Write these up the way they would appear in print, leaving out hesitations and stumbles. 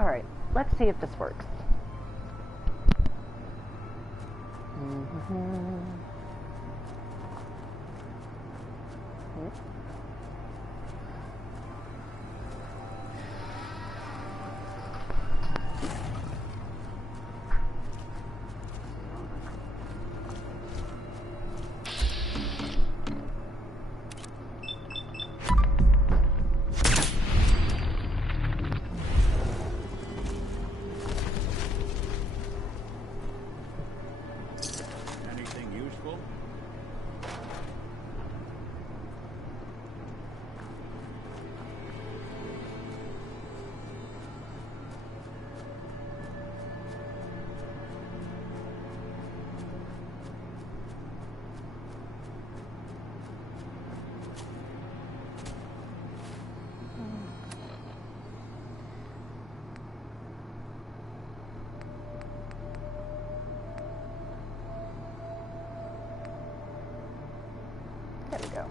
Alright, let's see if this works. Anything useful? There we go.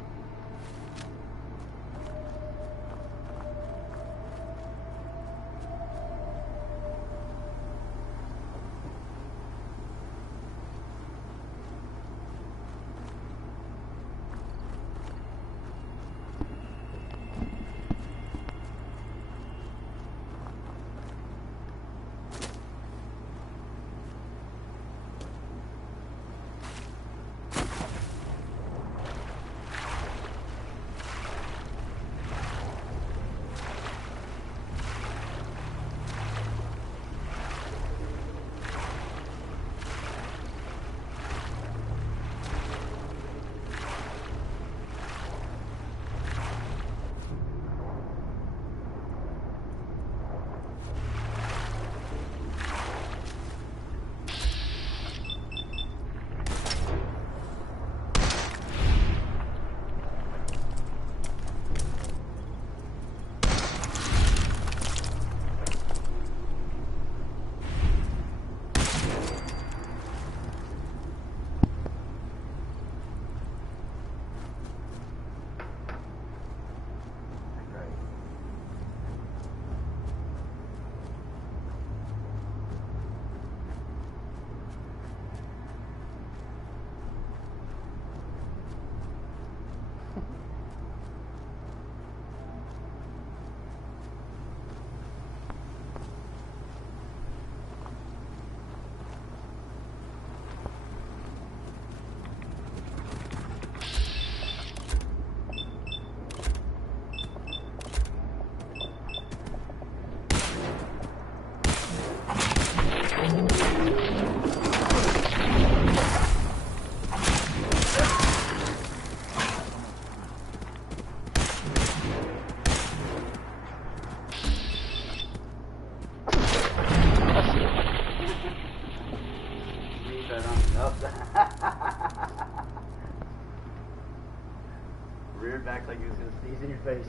Reared back like he was gonna sneeze in your face.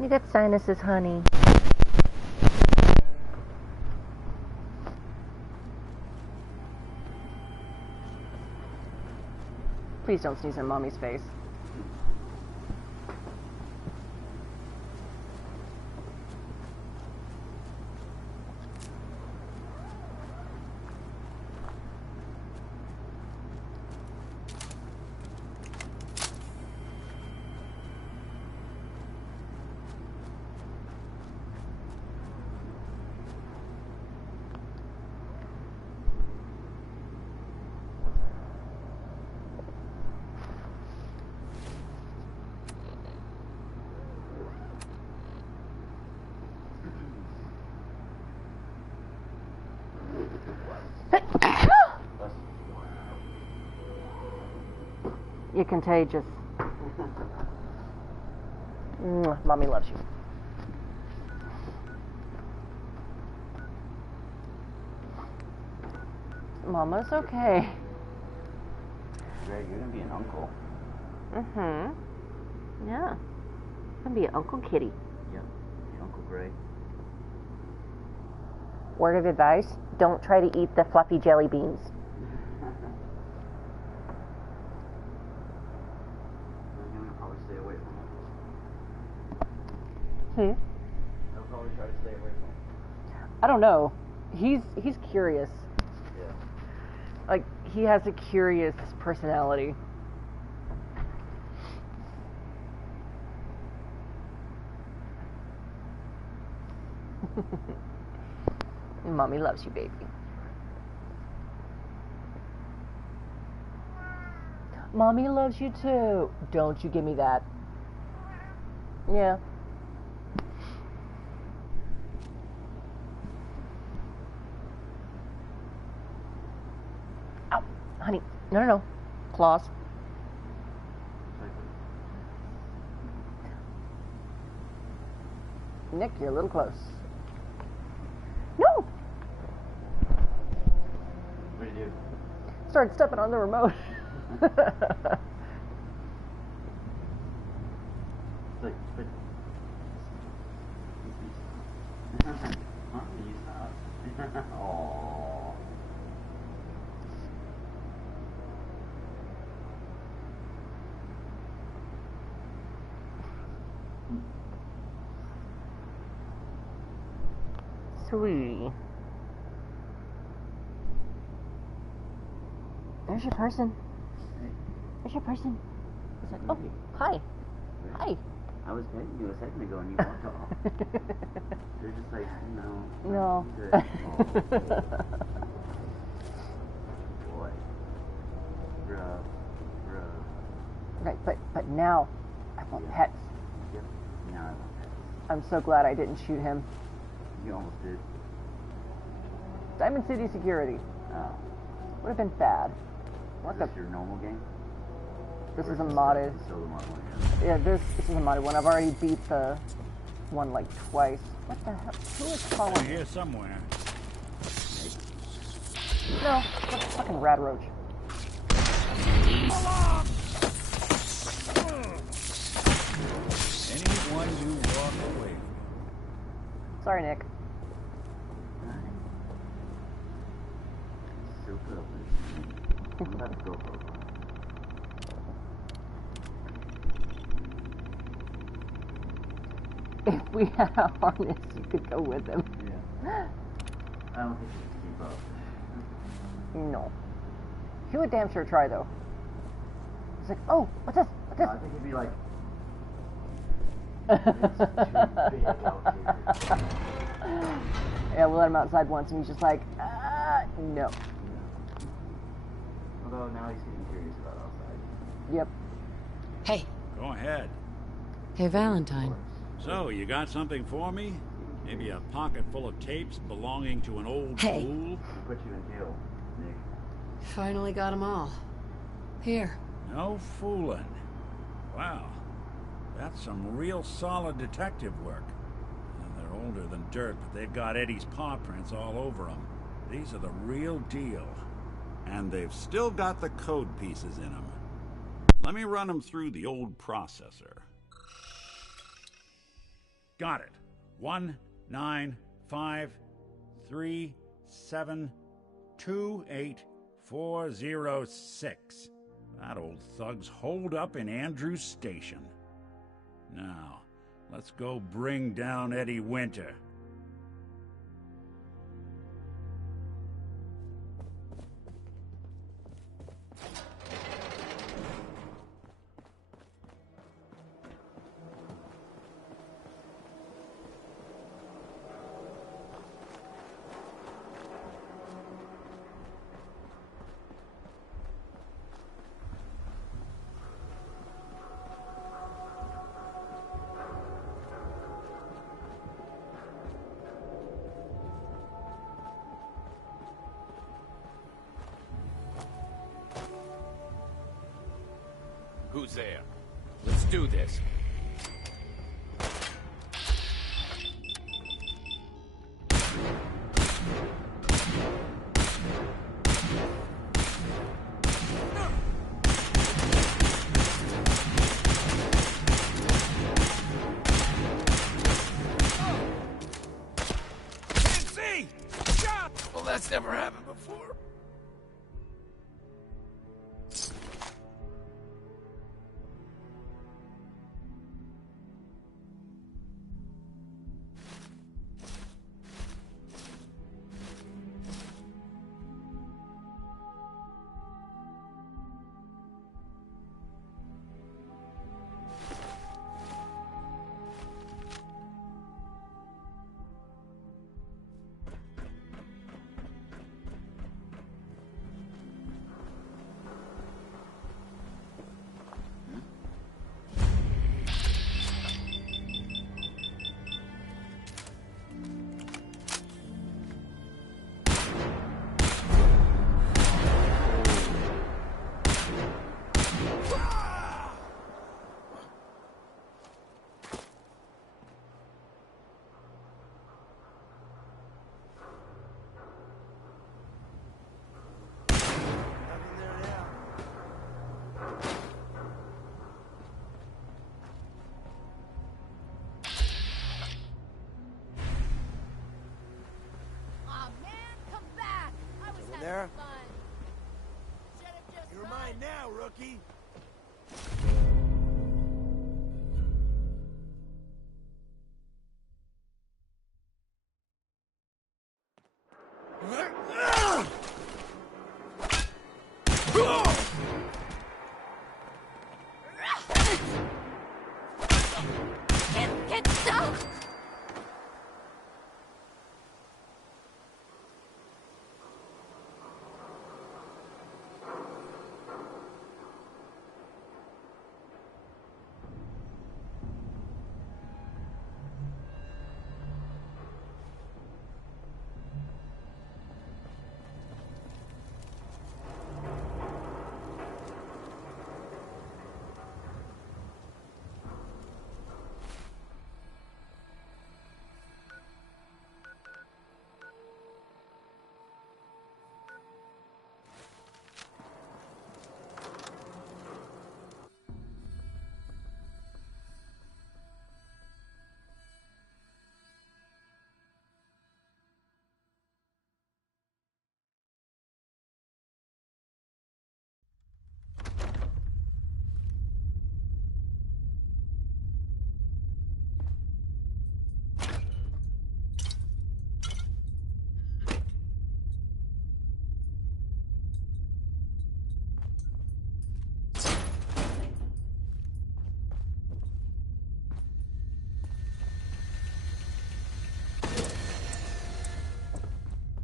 You got sinuses, honey. Please don't sneeze in Mommy's face. You're contagious. Mommy loves you. Mama's okay. Greg, you're gonna be an uncle. Mm-hmm. Yeah. I'm gonna be Uncle Kitty. Yep. Be Uncle Greg. Word of advice, don't try to eat the fluffy jelly beans. You're gonna probably stay He'll probably try to stay away from him. I don't know. He's curious. Yeah. Like, he has a curious personality. Mommy loves you, baby. Mommy loves you too. Don't you give me that. Yeah. Ow, honey. No. Claws. Nick, you're a little close. No! What do you do? Started stepping on the remote. It's like, but... Huh? You stop. Aww. Sweetie. There's your person. Hey. There's your person. It's like, oh, Hey. hi. Hi. I was petting you a second ago and you walked off. They're just like, No. Good. Oh. Boy. Bruh. Right, but now I want pets. Yep. Now I want pets. I'm so glad I didn't shoot him. You almost did. Diamond City Security. Oh. Would have been bad. Is What this the? your normal game? This Or is a this modded. still the mod one, Yeah, this is a modded one. I've already beat the one like twice. What the hell? Who is calling? They're here somewhere. No, that's a fucking rad roach. Anyone you walk away from. Sorry, Nick. So good. I'm about to go for a run. If we had a harness, you could go with him. Yeah. I don't think you can keep up. No. He would damn sure try, though. He's like, oh, what's this? What's this? I think he'd be like, it's too big out here. Yeah, we let him outside once, and he's just like, no. Although now he's getting curious about outside. Yep. Hey. Go ahead. Hey, Valentine. So, you got something for me? Maybe a pocket full of tapes belonging to an old Hey. fool? We'll put you in jail, Nick. Finally got them all. Here. No fooling. Wow. That's some real solid detective work. And they're older than dirt, but they've got Eddie's paw prints all over them. These are the real deal. And they've still got the code pieces in them. Let me run them through the old processor. Got it. 19553728406. That old thug's holed up in Andrews Station. Now, let's go bring down Eddie Winter. Who's there? Let's do this. Can't see! Shot! Well, that's never happened before. You're mine now, rookie. Get stuck!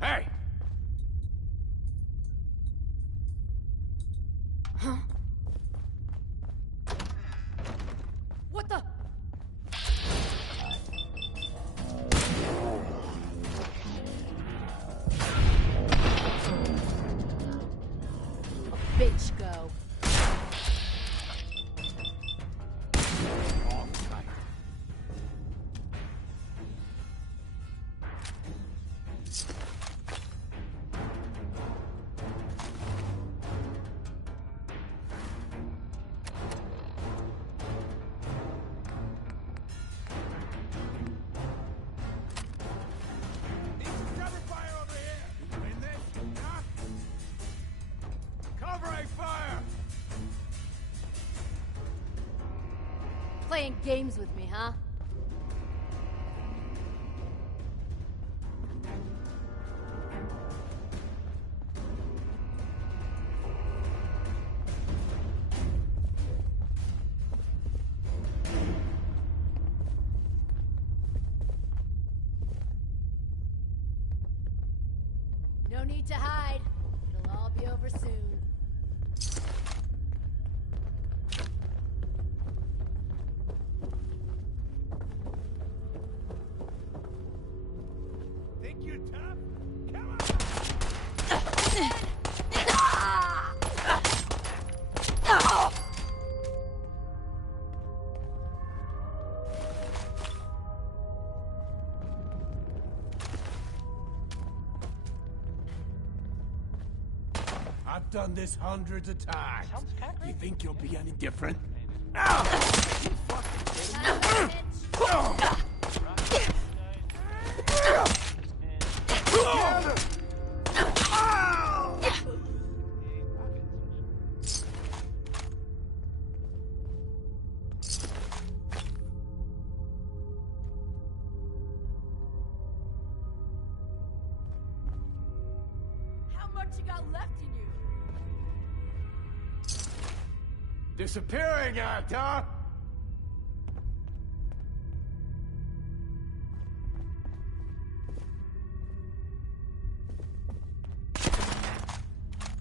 Hey! Huh? What the? Bitch, go. Need some cover fire over here. In this, huh? Covering fire! Playing games with me, huh? No need to hide. It'll all be over soon. Think you're tough? Come on! I've done this hundreds of times. You think you'll be any different? Ow! You fucking kidding me? How much you got left in you? Disappearing act, huh?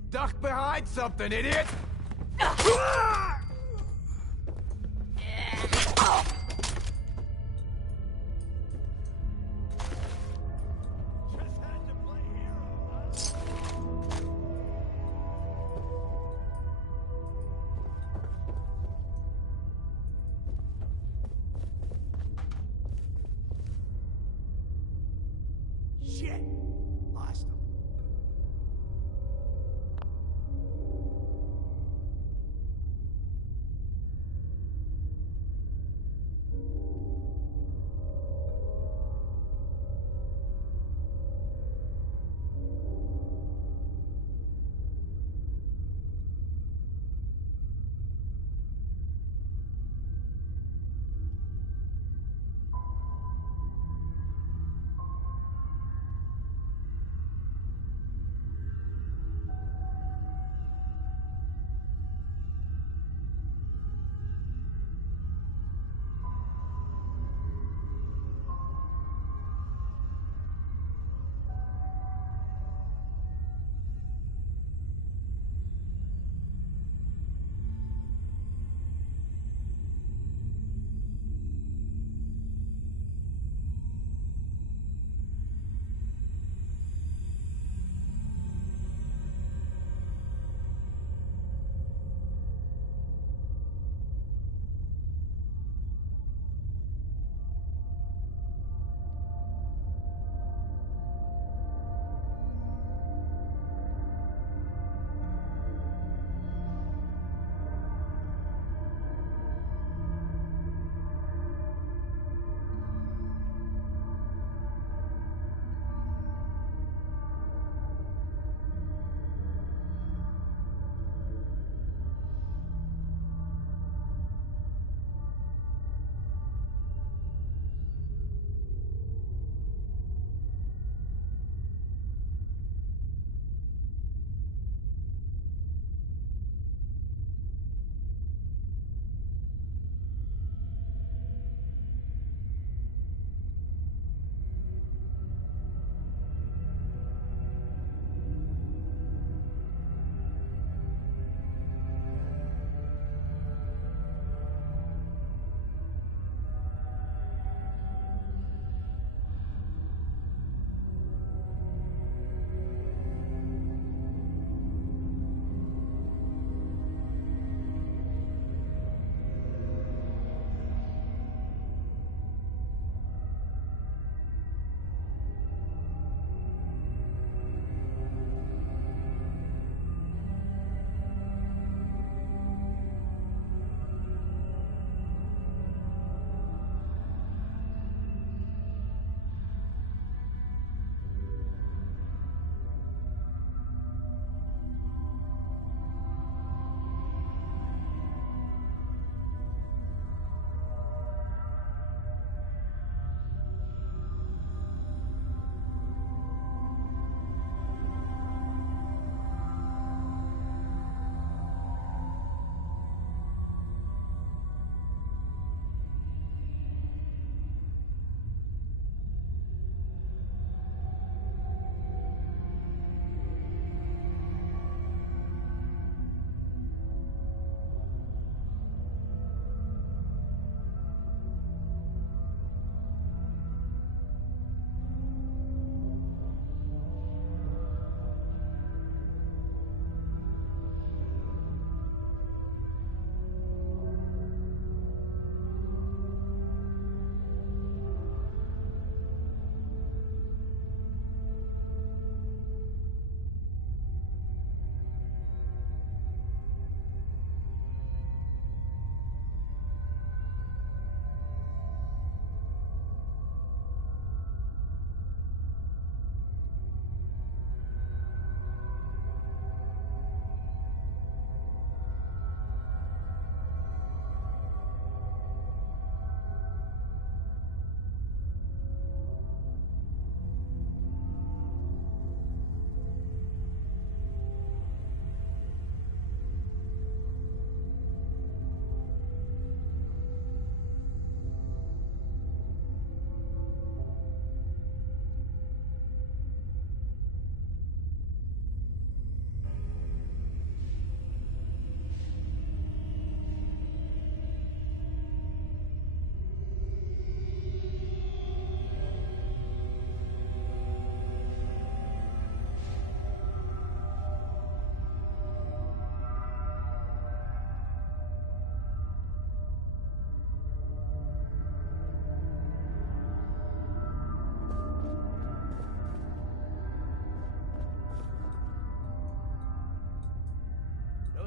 Duck behind something, idiot! Just had to play hero, huh? Shit! Lost him.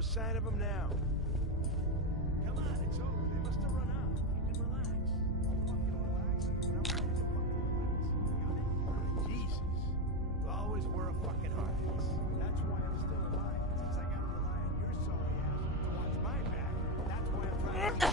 sign of them now. Come on, it's over. They must have run out. You can relax. I'll fucking relax when I'm ready to fucking relax. Jesus. You always were a fucking hard-ass. That's why I'm still alive. Since I gotta rely on your sorry ass to watch my back. That's why I'm trying to...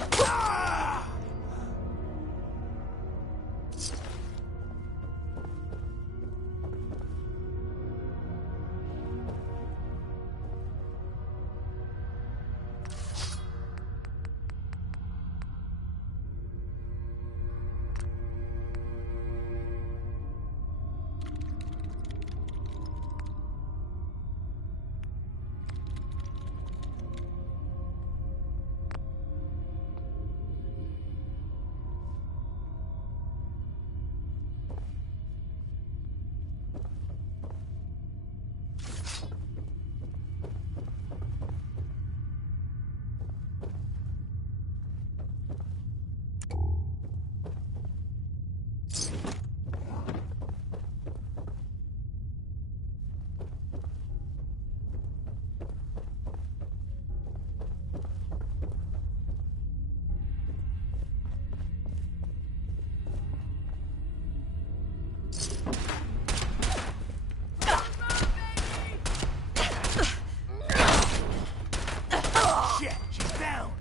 Shit, she's down.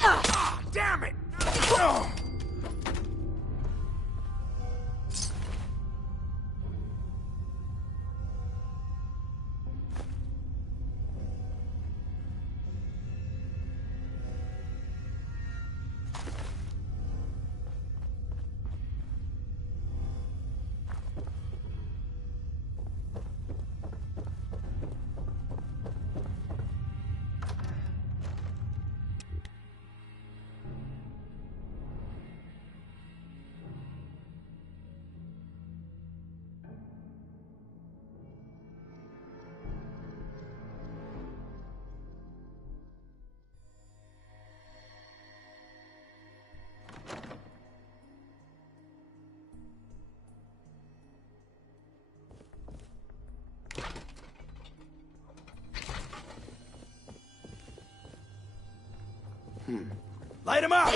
Ah, damn it! Oh. Light him up!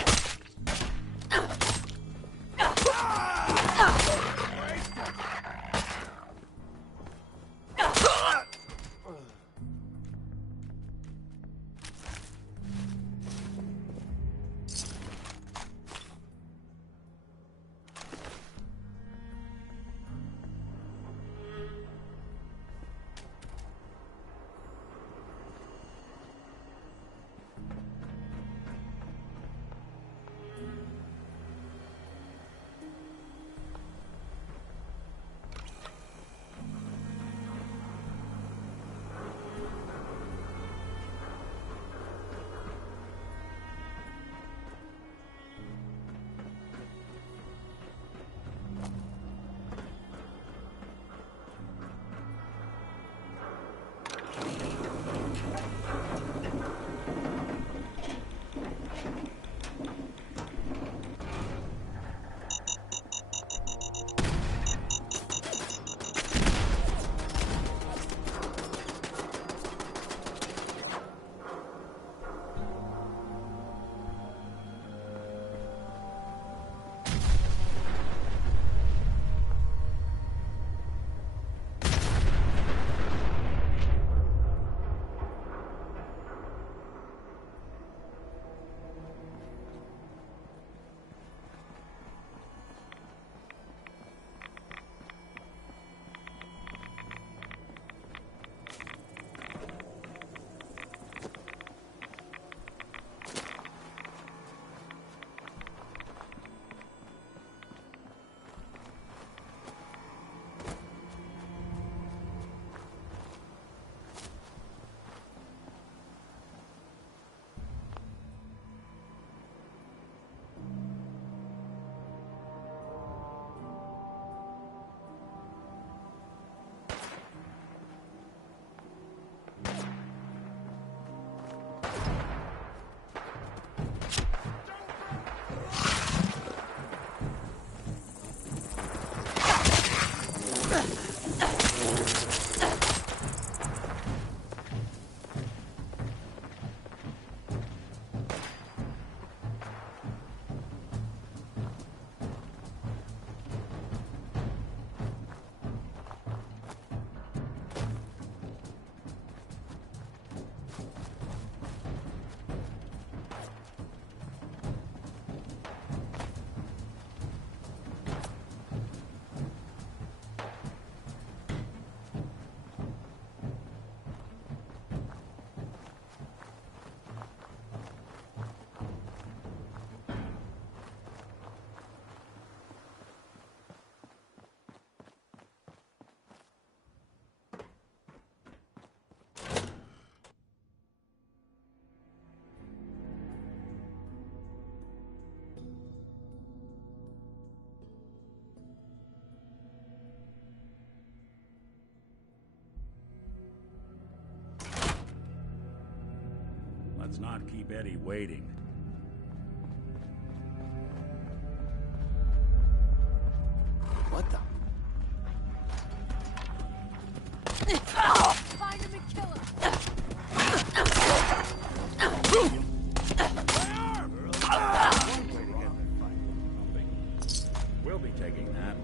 Let's not keep Eddie waiting. What the? Find him and kill him. We'll be taking that.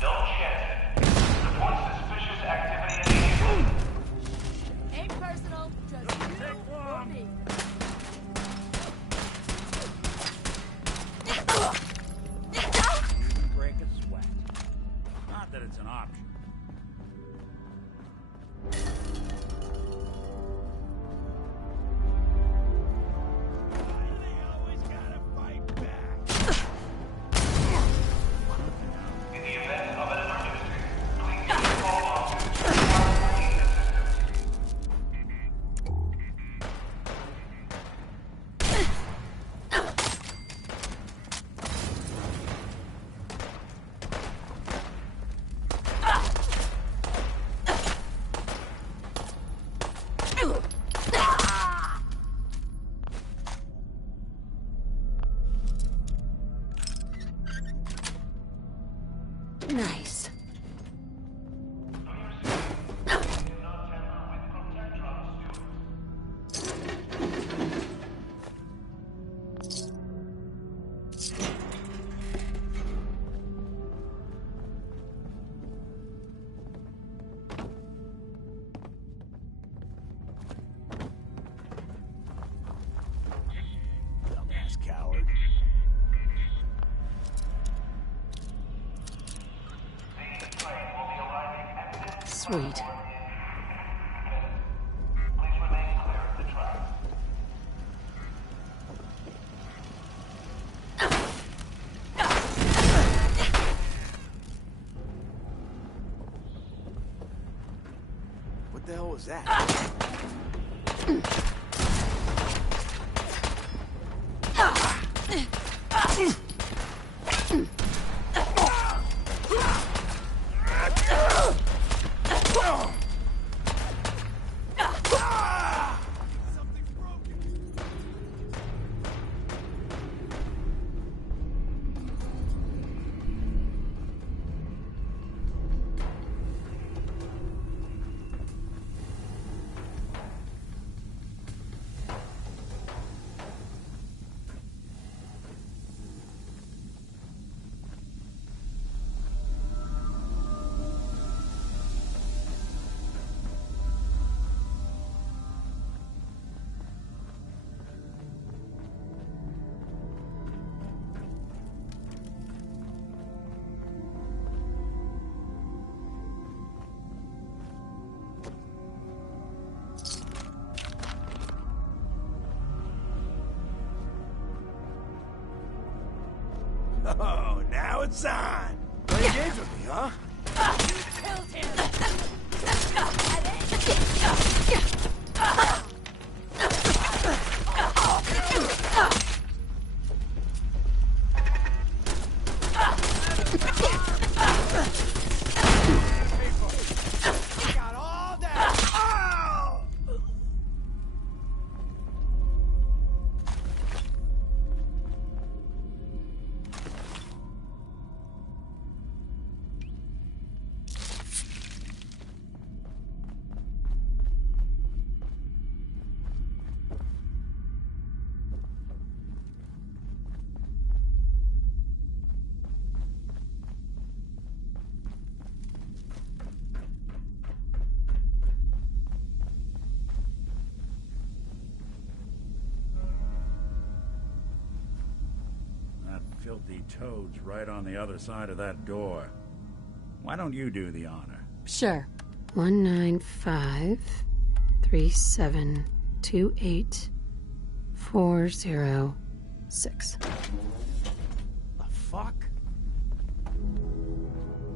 Don't chance it. Report suspicious activity in the area. Ain't personal, just you or me. Even break a sweat. Not that it's an option. They always gotta fight back. In the event of an emergency, please call officers to immediate assistance. Nice. Do not tamper with Protectron stewards. Dumbass coward. The train will be arriving at this Sweet. Please remain clear of the tracks. What the hell was that? Something's broken. Oh, now it's on. Playing games with me, huh? Killed him. Got all that. Oh! That filthy toad's right on the other side of that door. Why don't you do the honor? Sure. 195 3728 406. The fuck?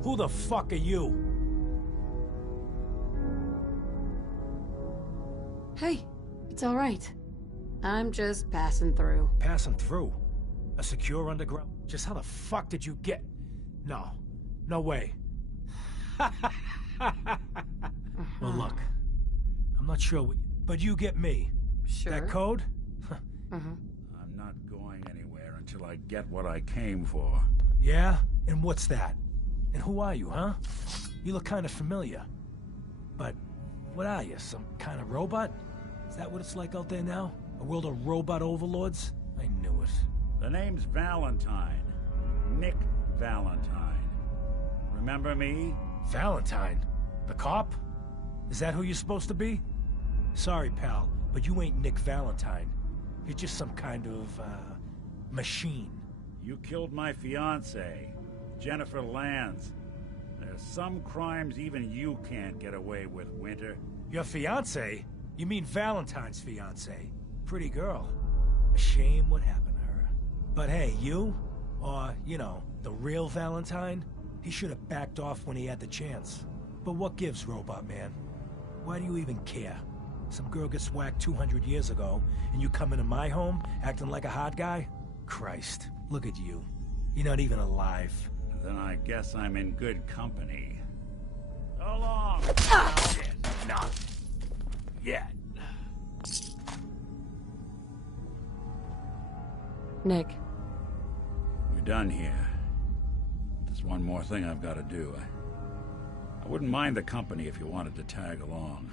Who the fuck are you? Hey, it's all right. I'm just passing through. Passing through? A secure underground? Just how the fuck did you get? No. No way. Well, look. Not sure what... But you get me. Sure. That code? I'm not going anywhere until I get what I came for. Yeah? And what's that? And who are you, huh? You look kind of familiar. But what are you, some kind of robot? Is that what it's like out there now? A world of robot overlords? I knew it. The name's Valentine. Nick Valentine. Remember me? Valentine? The cop? Is that who you're supposed to be? Sorry, pal, but you ain't Nick Valentine. You're just some kind of, machine. You killed my fiancée, Jennifer Lands. There's some crimes even you can't get away with, Winter. Your fiancée? You mean Valentine's fiancée? Pretty girl. A shame what happened to her. But hey, you? Or, you know, the real Valentine? He should have backed off when he had the chance. But what gives, Robot Man? Why do you even care? Some girl gets whacked 200 years ago, and you come into my home acting like a hot guy? Christ, look at you. You're not even alive. Then I guess I'm in good company. So long! Not yet. Nick, We're done here. There's one more thing I've got to do. I wouldn't mind the company if you wanted to tag along.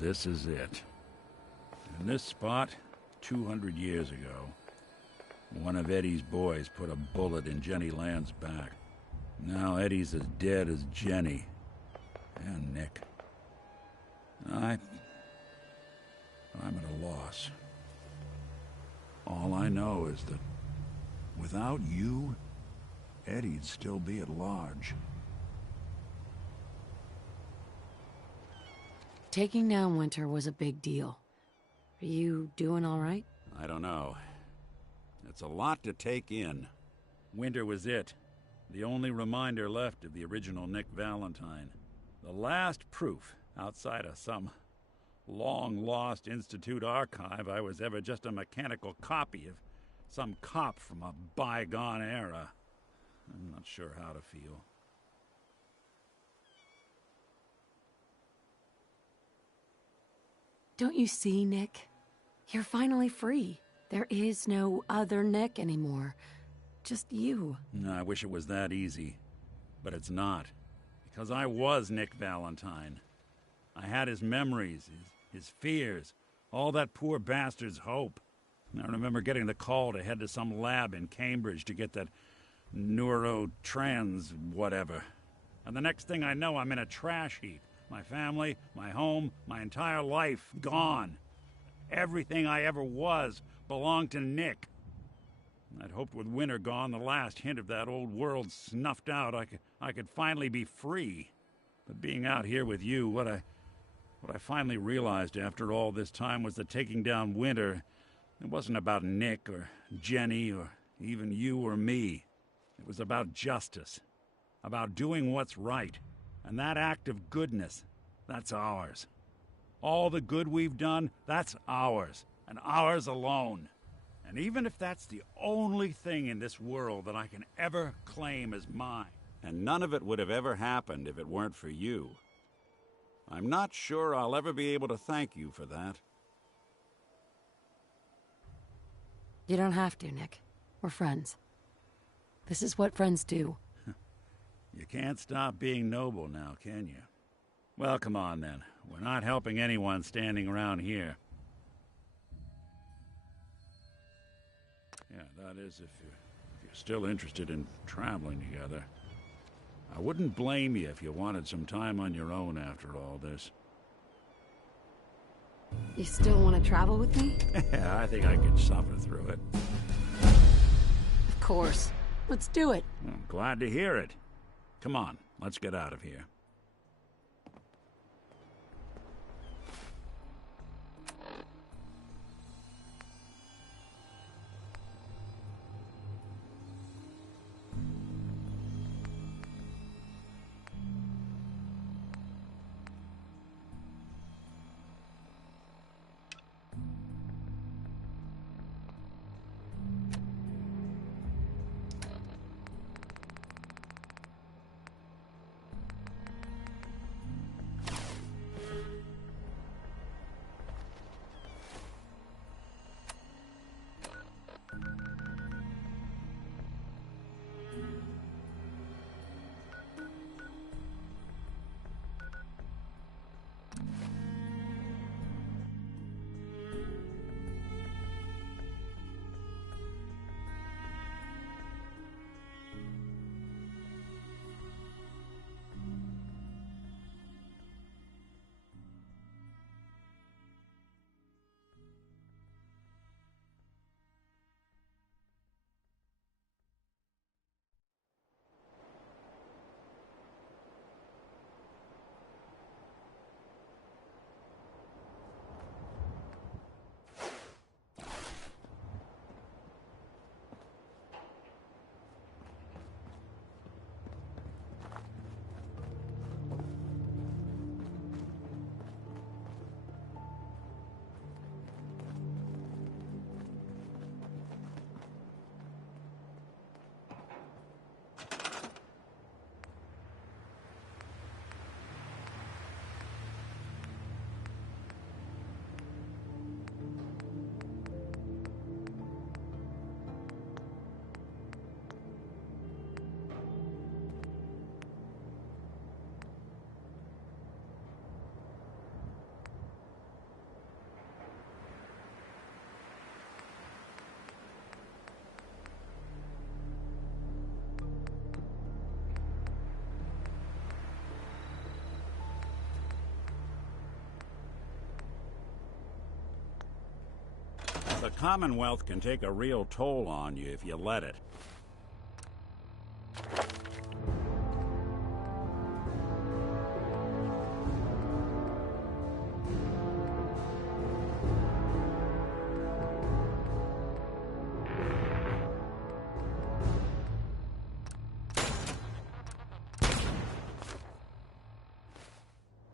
This is it. In this spot, 200 years ago, one of Eddie's boys put a bullet in Jenny Land's back. Now Eddie's as dead as Jenny. And Nick. I'm at a loss. All I know is that without you, Eddie'd still be at large. taking down Winter was a big deal. Are you doing all right? I don't know. It's a lot to take in. Winter was it. The only reminder left of the original Nick Valentine. The last proof, outside of some long-lost Institute archive, I was ever just a mechanical copy of some cop from a bygone era. I'm not sure how to feel. Don't you see, Nick? You're finally free. There is no other Nick anymore. Just you. I wish it was that easy. But it's not. Because I was Nick Valentine. I had his memories, his fears, all that poor bastard's hope. I remember getting the call to head to some lab in Cambridge to get that neurotrans whatever. And the next thing I know, I'm in a trash heap. My family, my home, my entire life gone. Everything I ever was belonged to Nick. I'd hoped with Winter gone, the last hint of that old world snuffed out, I could finally be free. But being out here with you, what I finally realized after all this time was that taking down Winter It wasn't about Nick or Jenny or even you or me. It was about justice. About doing what's right. And that act of goodness, that's ours. All the good we've done, that's ours. And ours alone. And even if that's the only thing in this world that I can ever claim as mine, and none of it would have ever happened if it weren't for you, I'm not sure I'll ever be able to thank you for that. You don't have to, Nick. We're friends. This is what friends do. You can't stop being noble now, can you? Well, come on then. We're not helping anyone standing around here. Yeah, that is if you're still interested in traveling together. I wouldn't blame you if you wanted some time on your own after all this. You still want to travel with me? Yeah, I think I could suffer through it. Of course. Let's do it. I'm glad to hear it. Come on, let's get out of here. The Commonwealth can take a real toll on you if you let it.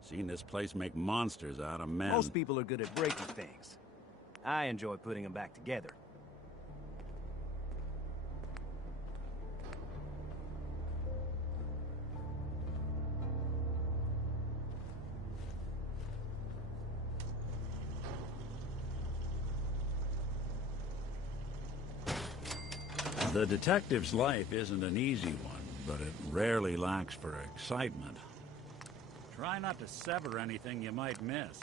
Seen this place make monsters out of men. Most people are good at breaking things. I enjoy putting them back together. The detective's life isn't an easy one, but it rarely lacks for excitement. Try not to sever anything you might miss.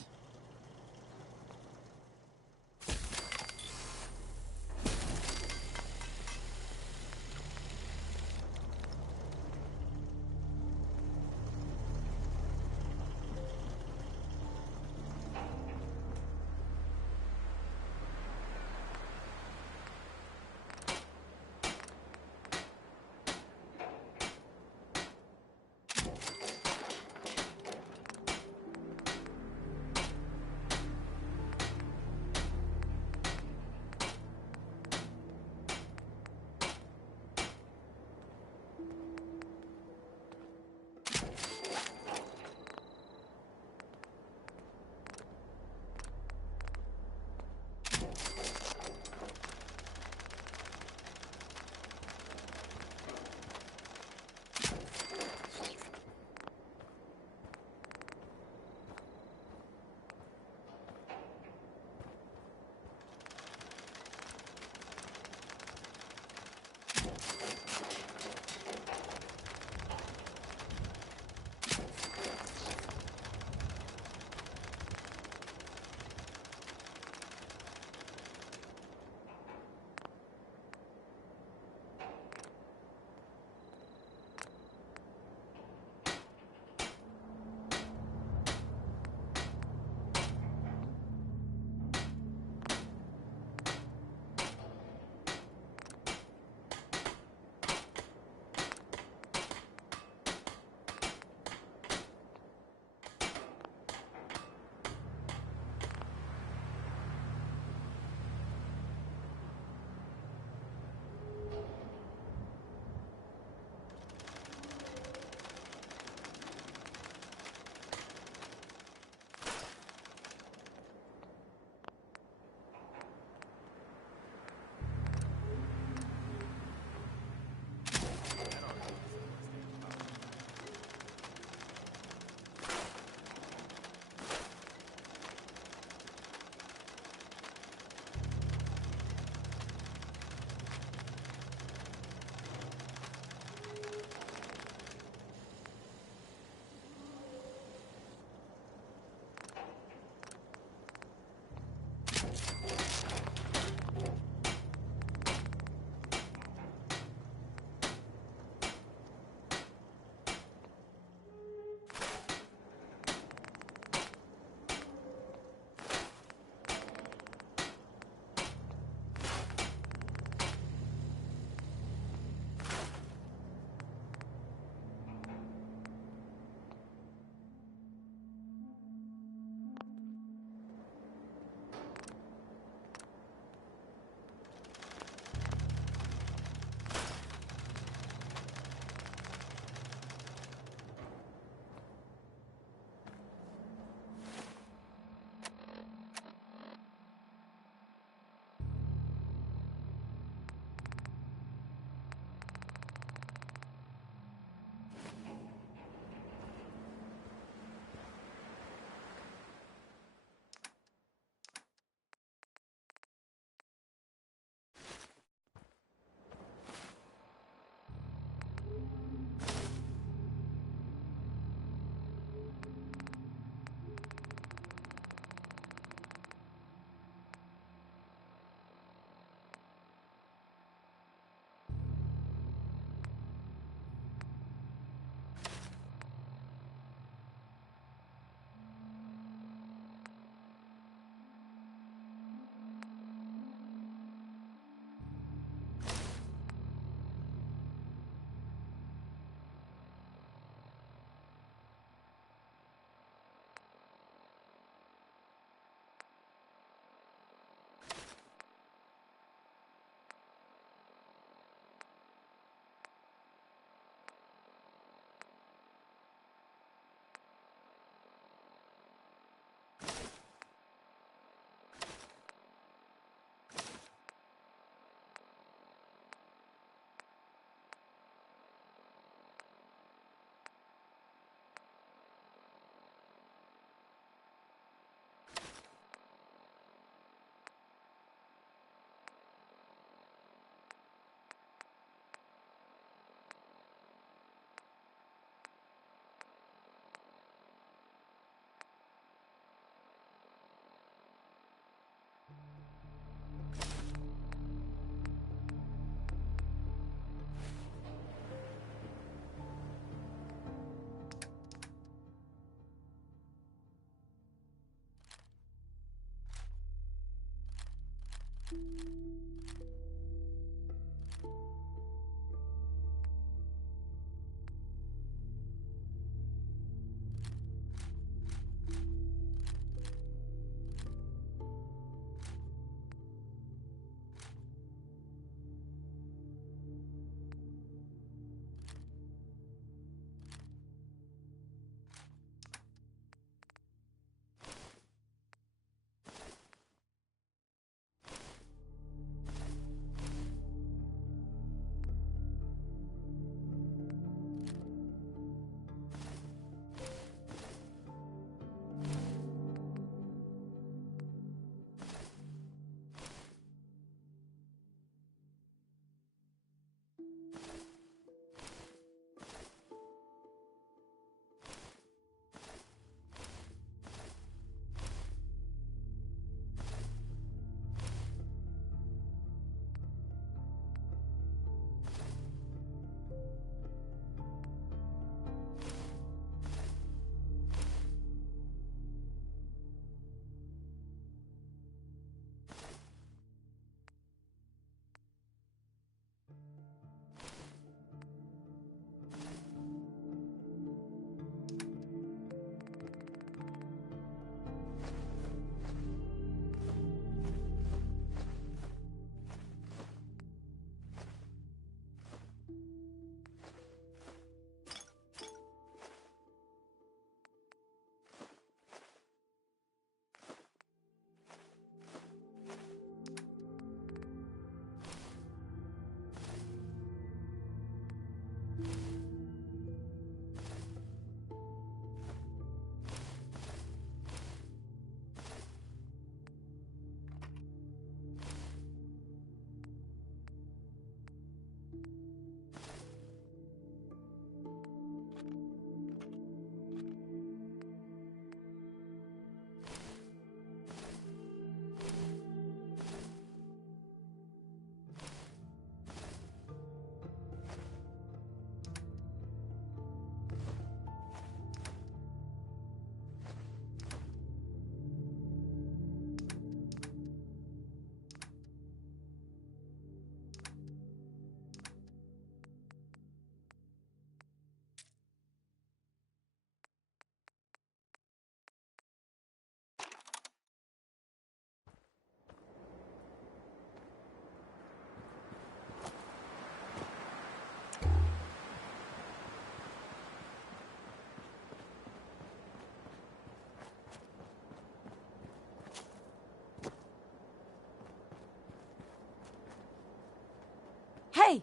Hey!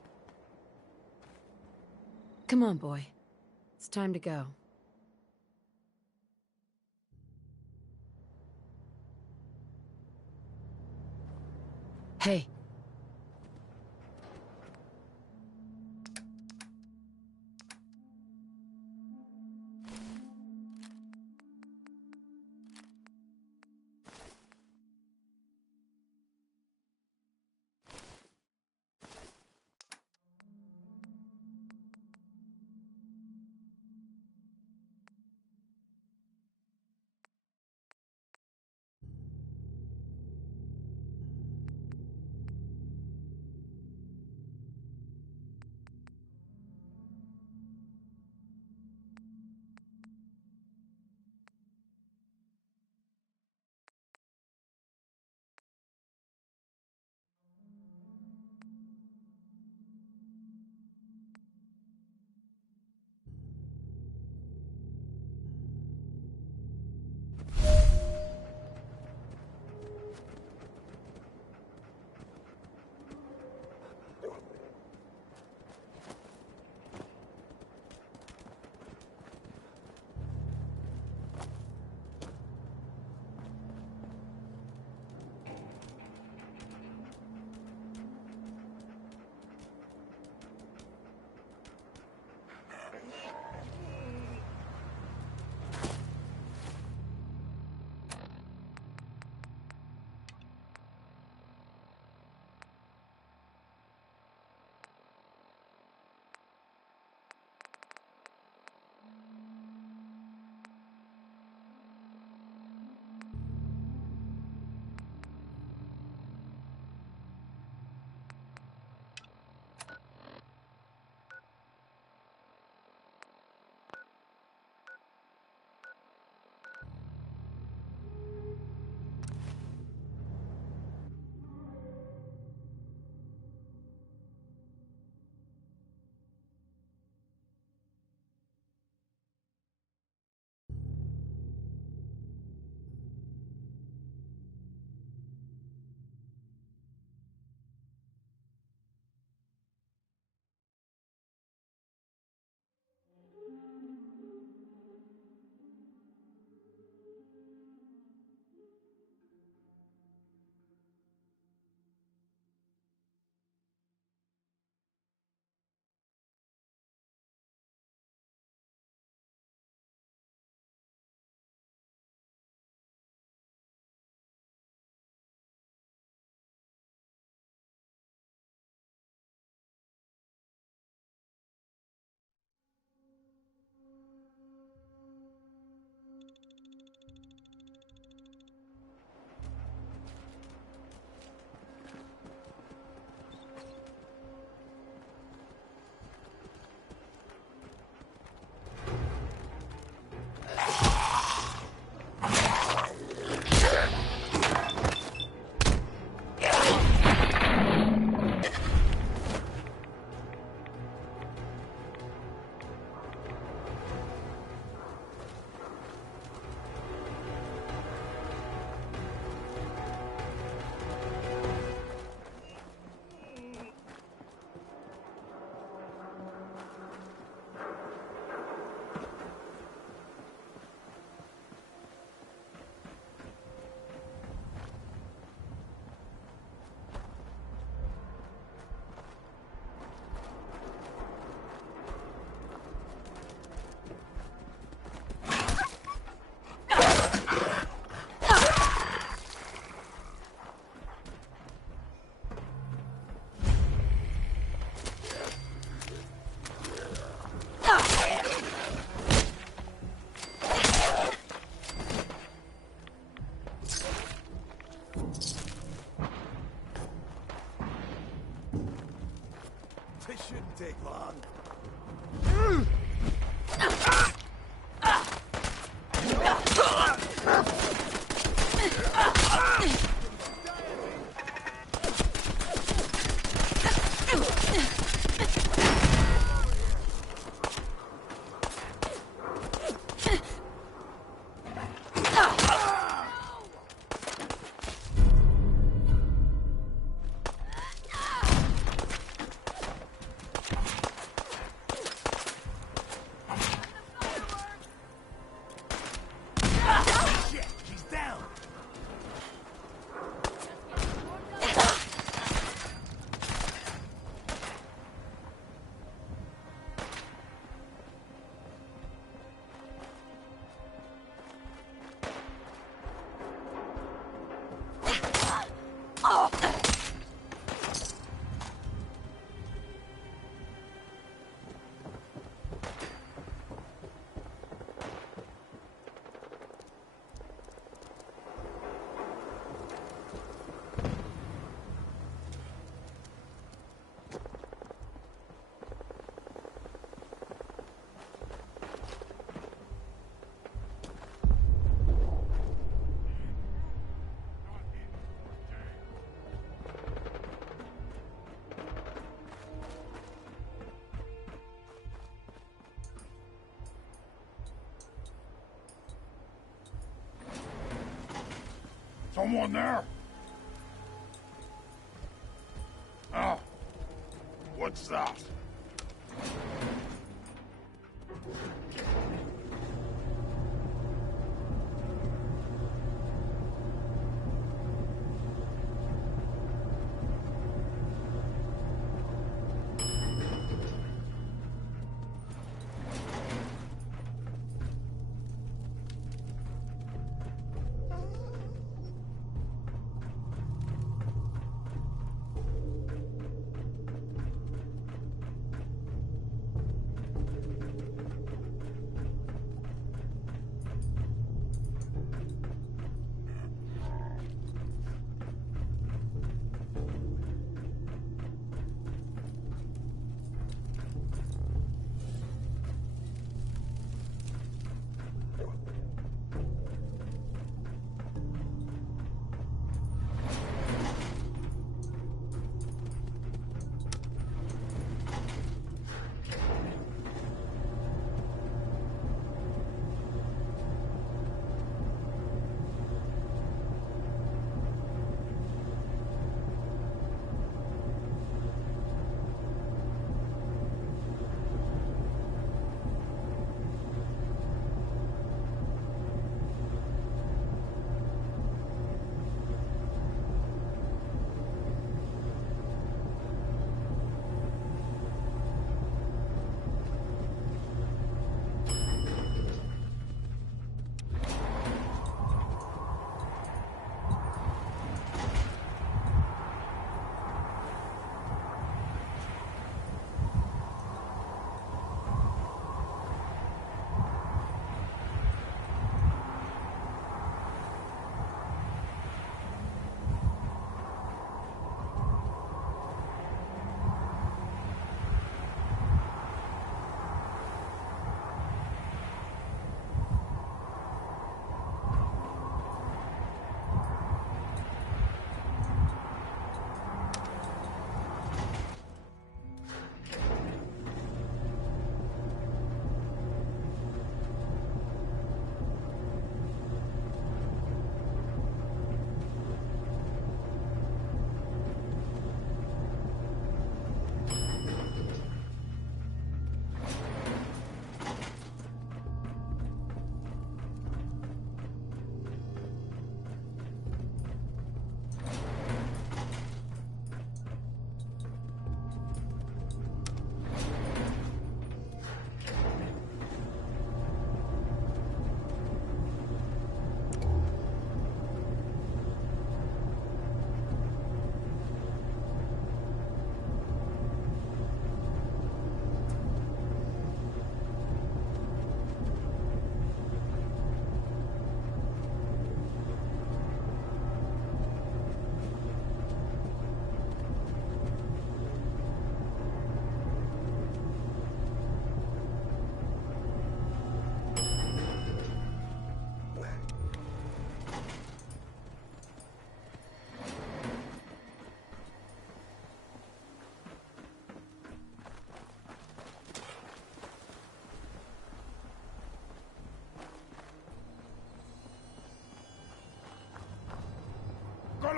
Come on, boy. It's time to go. Hey. take long. Shit, she's down. Someone there? Oh. What's that?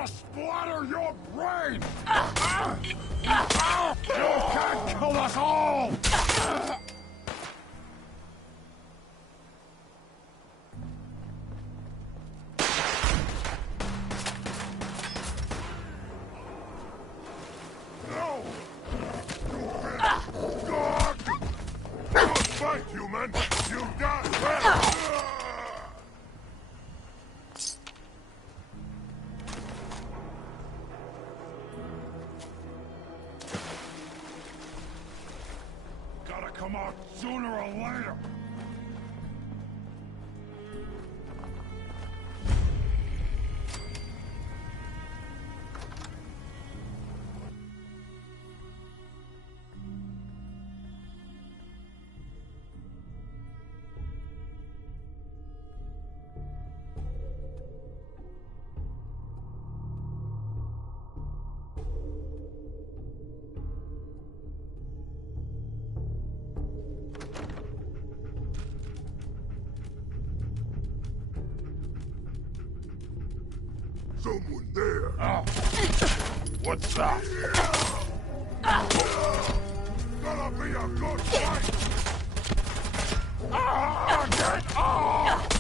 gonna splatter your brain! You can't kill us all! No! Good fight, human! You got well! Gotta come out sooner or later! Someone there. What's that? Gonna be a good fight. Get off!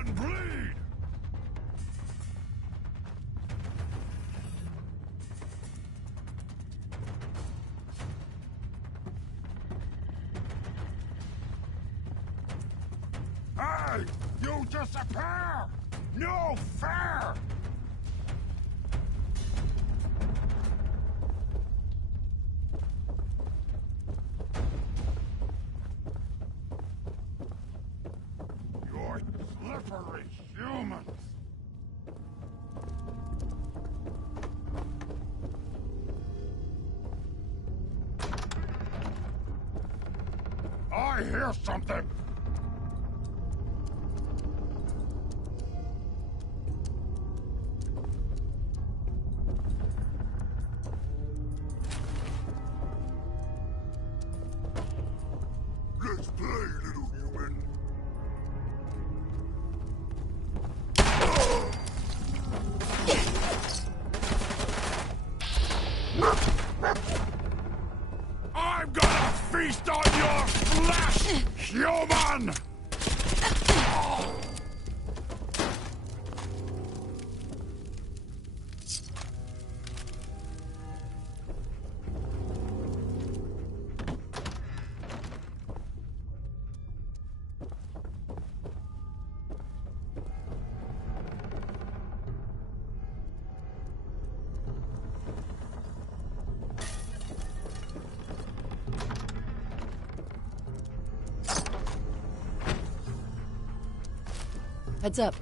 and bleed! Hey! You disappear! No fair! You're slippery humans! I hear something! Let's play, little human. I'm gonna feast on your flesh, human! Heads up.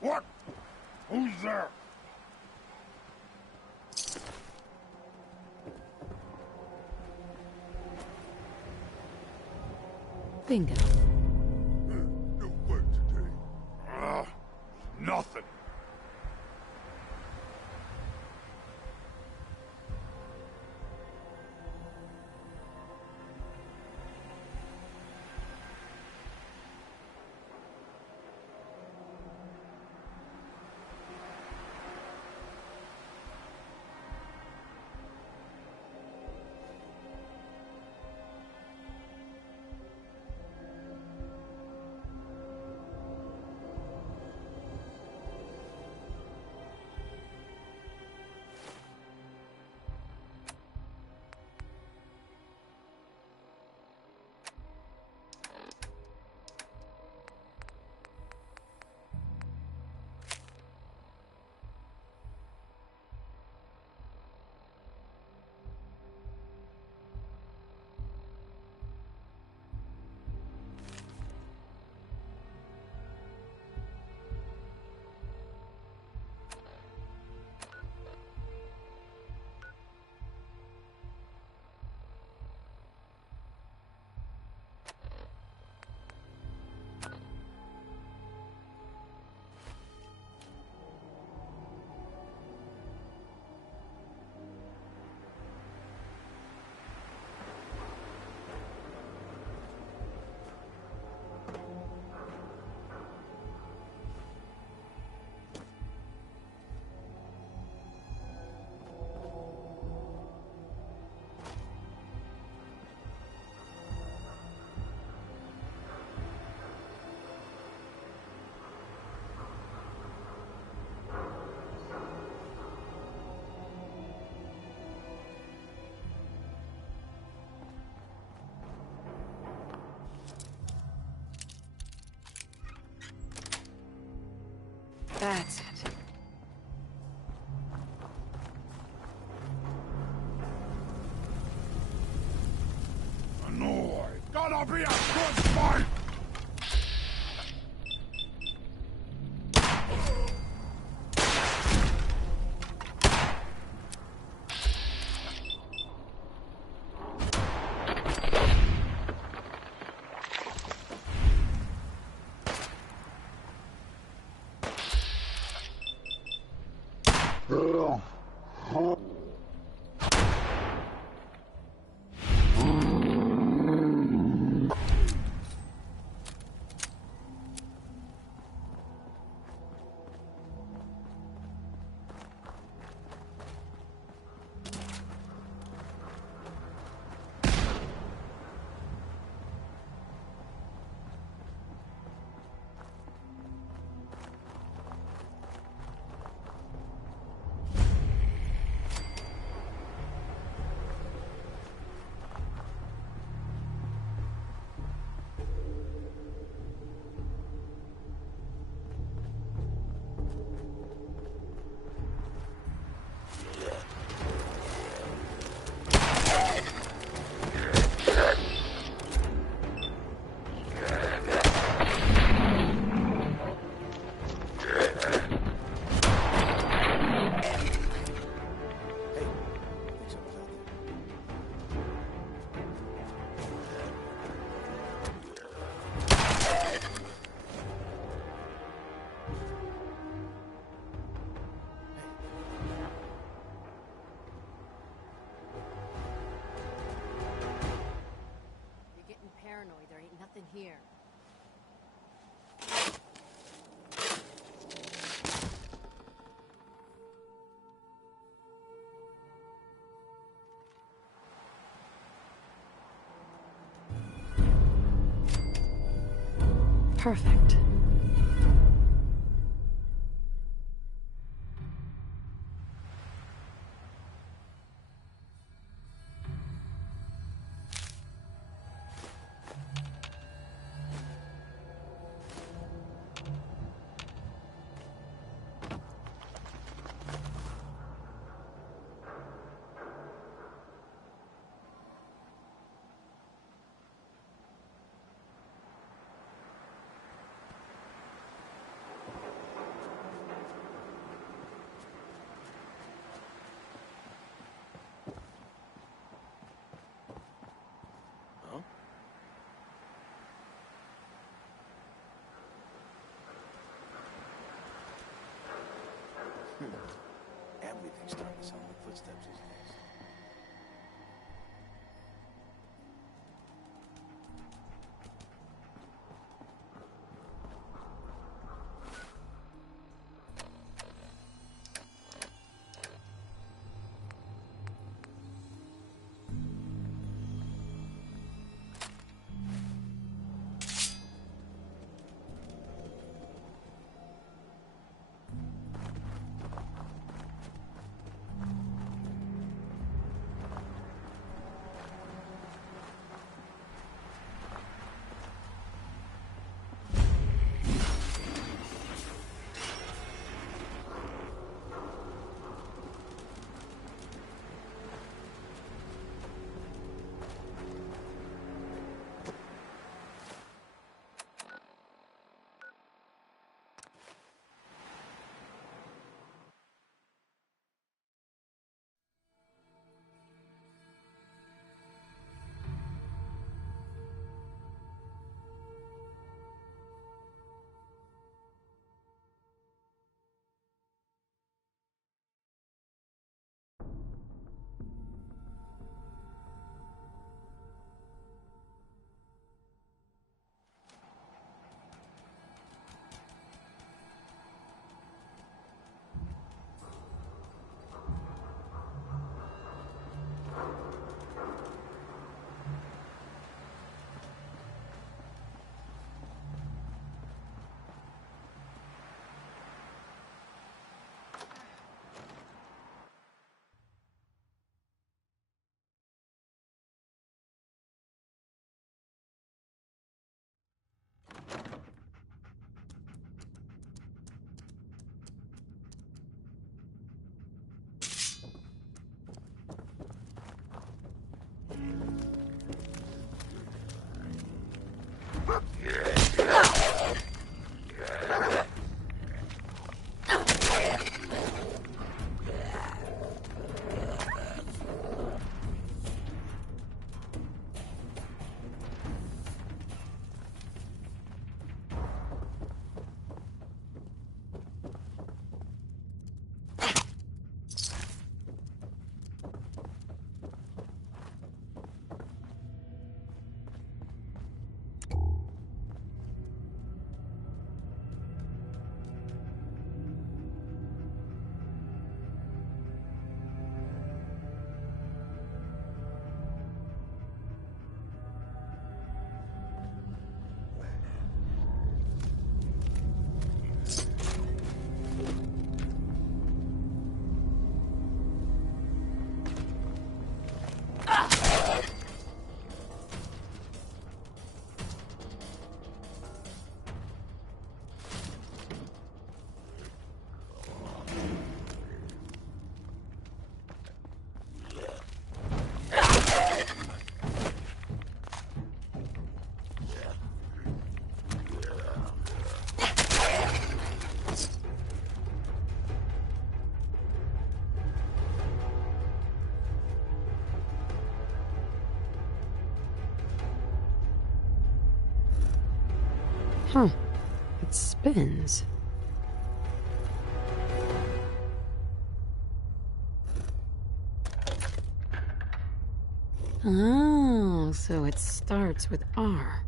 What? Who's there? Bingo. No work today. Nothing. That's it. Annoyed. Gotta be a good fight! Paranoid, there ain't nothing here. Perfect. Everything's starting to sound like footsteps these days. Huh. It spins. Oh, so it starts with R.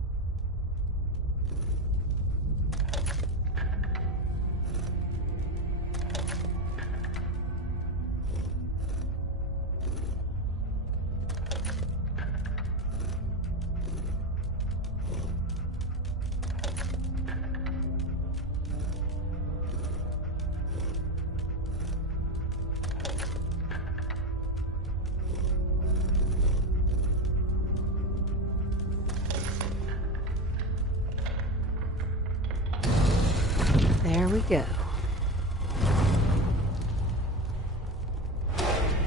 There we go.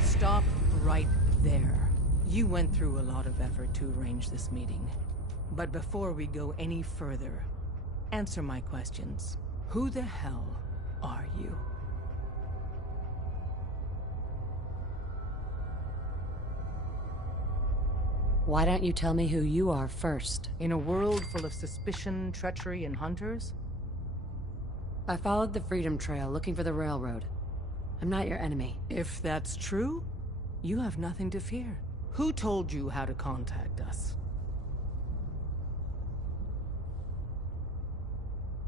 Stop right there. You went through a lot of effort to arrange this meeting. But before we go any further, answer my questions. Who the hell are you? Why don't you tell me who you are first? In a world full of suspicion, treachery, and hunters? I followed the Freedom Trail looking for the railroad. I'm not your enemy. If that's true, you have nothing to fear. Who told you how to contact us?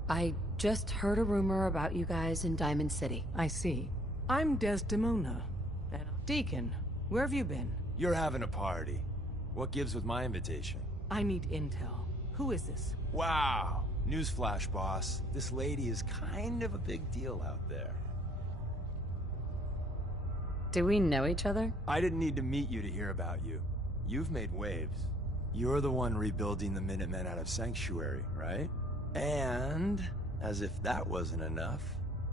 I just heard a rumor about you guys in Diamond City. I see. I'm Desdemona. And Deacon, where have you been? You're having a party. What gives with my invitation? I need intel. Who is this? Wow. Newsflash, boss. This lady is kind of a big deal out there. Do we know each other? I didn't need to meet you to hear about you. You've made waves. You're the one rebuilding the Minutemen out of Sanctuary, right? And, as if that wasn't enough,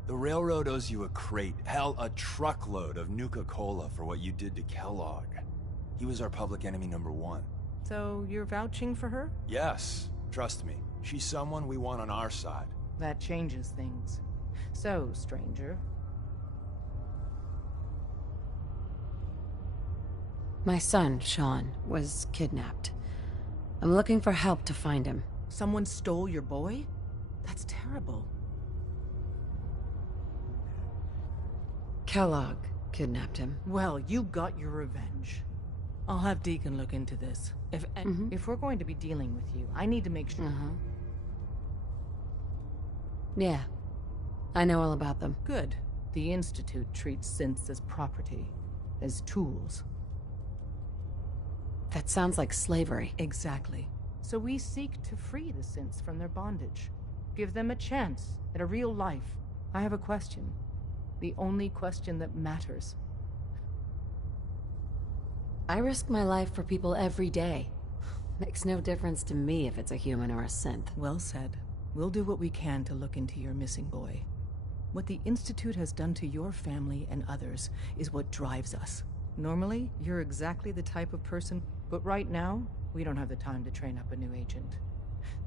the railroad owes you a crate, hell, a truckload of Nuka-Cola for what you did to Kellogg. He was our public enemy #1. So you're vouching for her? Yes, trust me. She's someone we want on our side. That changes things. So, stranger. My son, Sean, was kidnapped. I'm looking for help to find him. Someone stole your boy? That's terrible. Kellogg kidnapped him. Well, you got your revenge. I'll have Deacon look into this. If we're going to be dealing with you, I need to make sure... Yeah. I know all about them. Good. The Institute treats synths as property. As tools. That sounds like slavery. Exactly. So we seek to free the synths from their bondage. Give them a chance at a real life. I have a question. The only question that matters. I risk my life for people every day. Makes no difference to me if it's a human or a synth. Well said. We'll do what we can to look into your missing boy. What the Institute has done to your family and others is what drives us. Normally, you're exactly the type of person, but right now, we don't have the time to train up a new agent.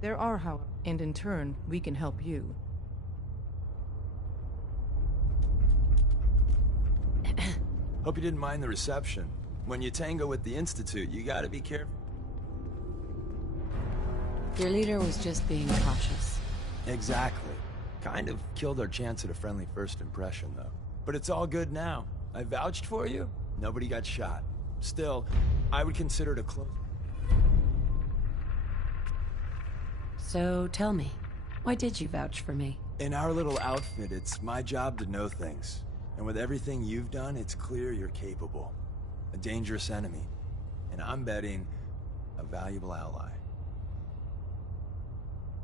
There are, however, and in turn, we can help you. Hope you didn't mind the reception. When you tango with the Institute, you gotta be careful. Your leader was just being cautious. Exactly. Kind of killed our chance at a friendly first impression, though. But it's all good now. I vouched for you. Nobody got shot. Still, I would consider it a close... So tell me, why did you vouch for me? In our little outfit, it's my job to know things. And with everything you've done, it's clear you're capable. A dangerous enemy. And I'm betting, a valuable ally.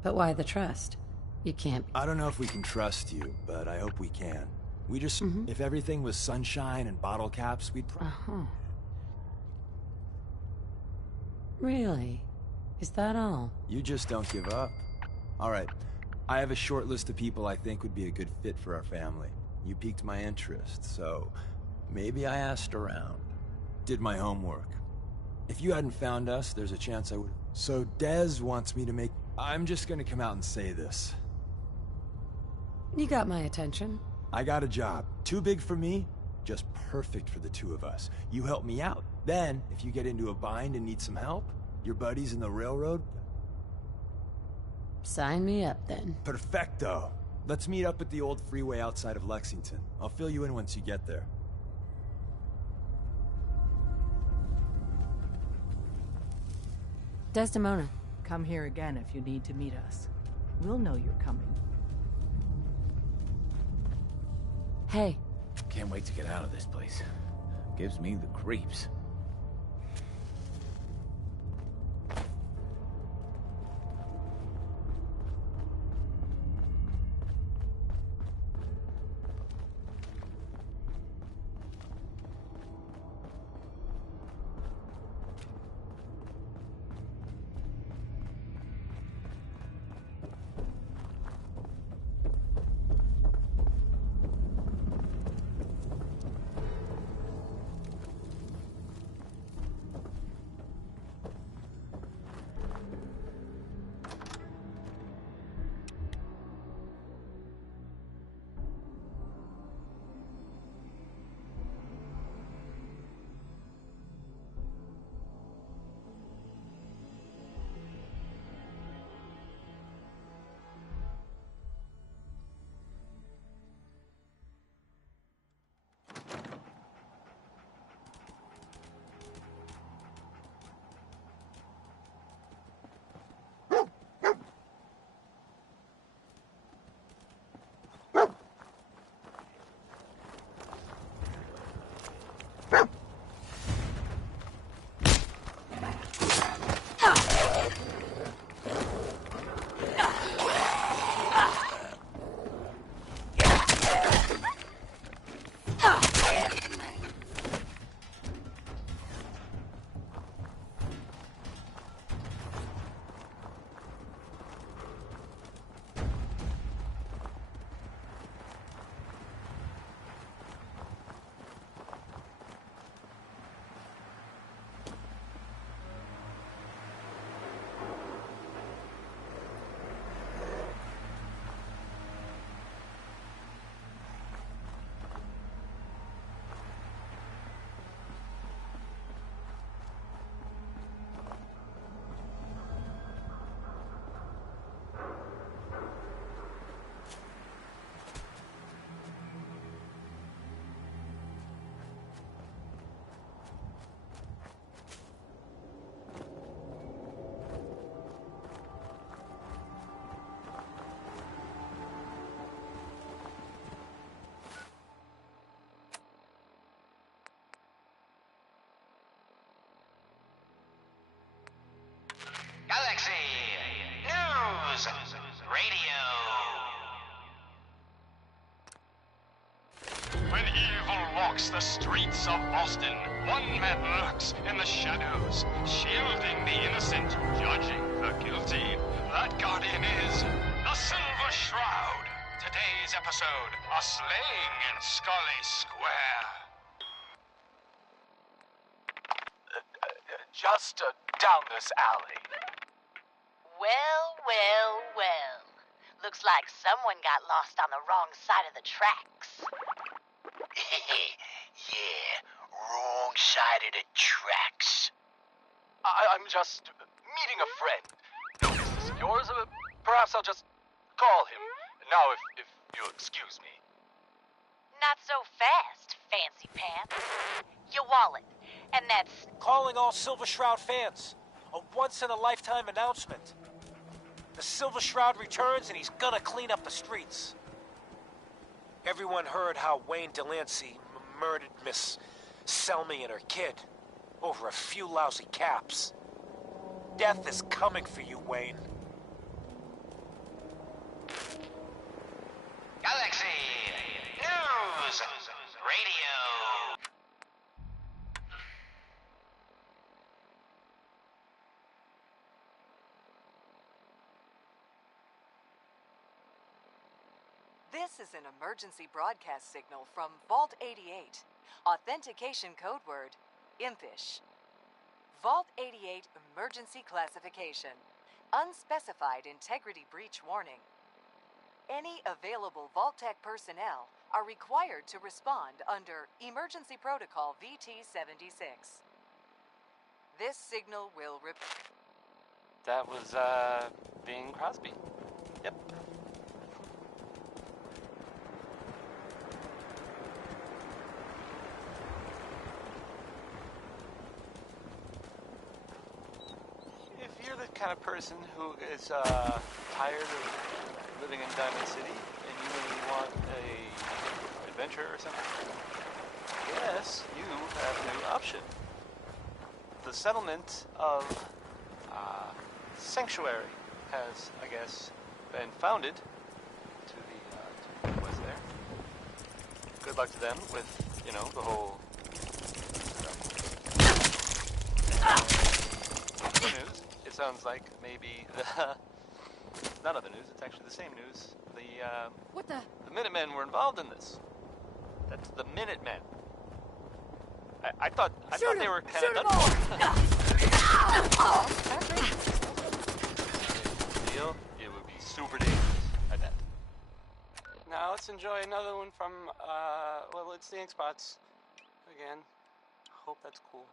But why the trust? You can't... I don't know if we can trust you, but I hope we can. We just... If everything was sunshine and bottle caps, we'd probably... Really? Is that all? You just don't give up. Alright, I have a short list of people I think would be a good fit for our family. You piqued my interest, so maybe I asked around. Did my homework. If you hadn't found us, there's a chance I would... So Dez wants me to make... I'm just gonna come out and say this. You got my attention. I got a job. Too big for me, just perfect for the two of us. You help me out. Then, if you get into a bind and need some help, your buddies in the railroad... Sign me up, then. Perfecto. Let's meet up at the old freeway outside of Lexington. I'll fill you in once you get there. Desdemona. Come here again if you need to meet us. We'll know you're coming. Hey. Can't wait to get out of this place. Gives me the creeps. Galaxy News Radio. When evil walks the streets of Boston, one man lurks in the shadows, shielding the innocent, judging the guilty. That guardian is the Silver Shroud. Today's episode, a slaying in Scully Square. Just down this alley. Well, well. Looks like someone got lost on the wrong side of the tracks. Yeah, wrong side of the tracks. I'm just meeting a friend. No business of yours. Perhaps I'll just call him. Now, if you'll excuse me. Not so fast, fancy pants. Your wallet, and that's... Calling all Silver Shroud fans. A once-in-a-lifetime announcement. The Silver Shroud returns and he's gonna clean up the streets. Everyone heard how Wayne Delancey murdered Miss Selmy and her kid over a few lousy caps. Death is coming for you, Wayne. Galaxy News Radio. This is an emergency broadcast signal from Vault 88. Authentication code word, impish. Vault 88 emergency classification. Unspecified integrity breach warning. Any available Vault-Tec personnel are required to respond under Emergency Protocol VT-76. This signal will That was, Bing Crosby. Yep. If you're the kind of person who is, tired of living in Diamond City and you maybe want a adventure or something, yes, you have a new option. The settlement of Sanctuary has, I guess, been founded to the west there. Good luck to them with, you know, the whole news. It sounds like maybe it's not other news, it's actually the same news. What the? The Minutemen were involved in this. That's the Minutemen. I thought they were kind of done for. Deal? It would be super dangerous, I bet. Now let's enjoy another one from, well, it's the Ink Spots again. Hope that's cool.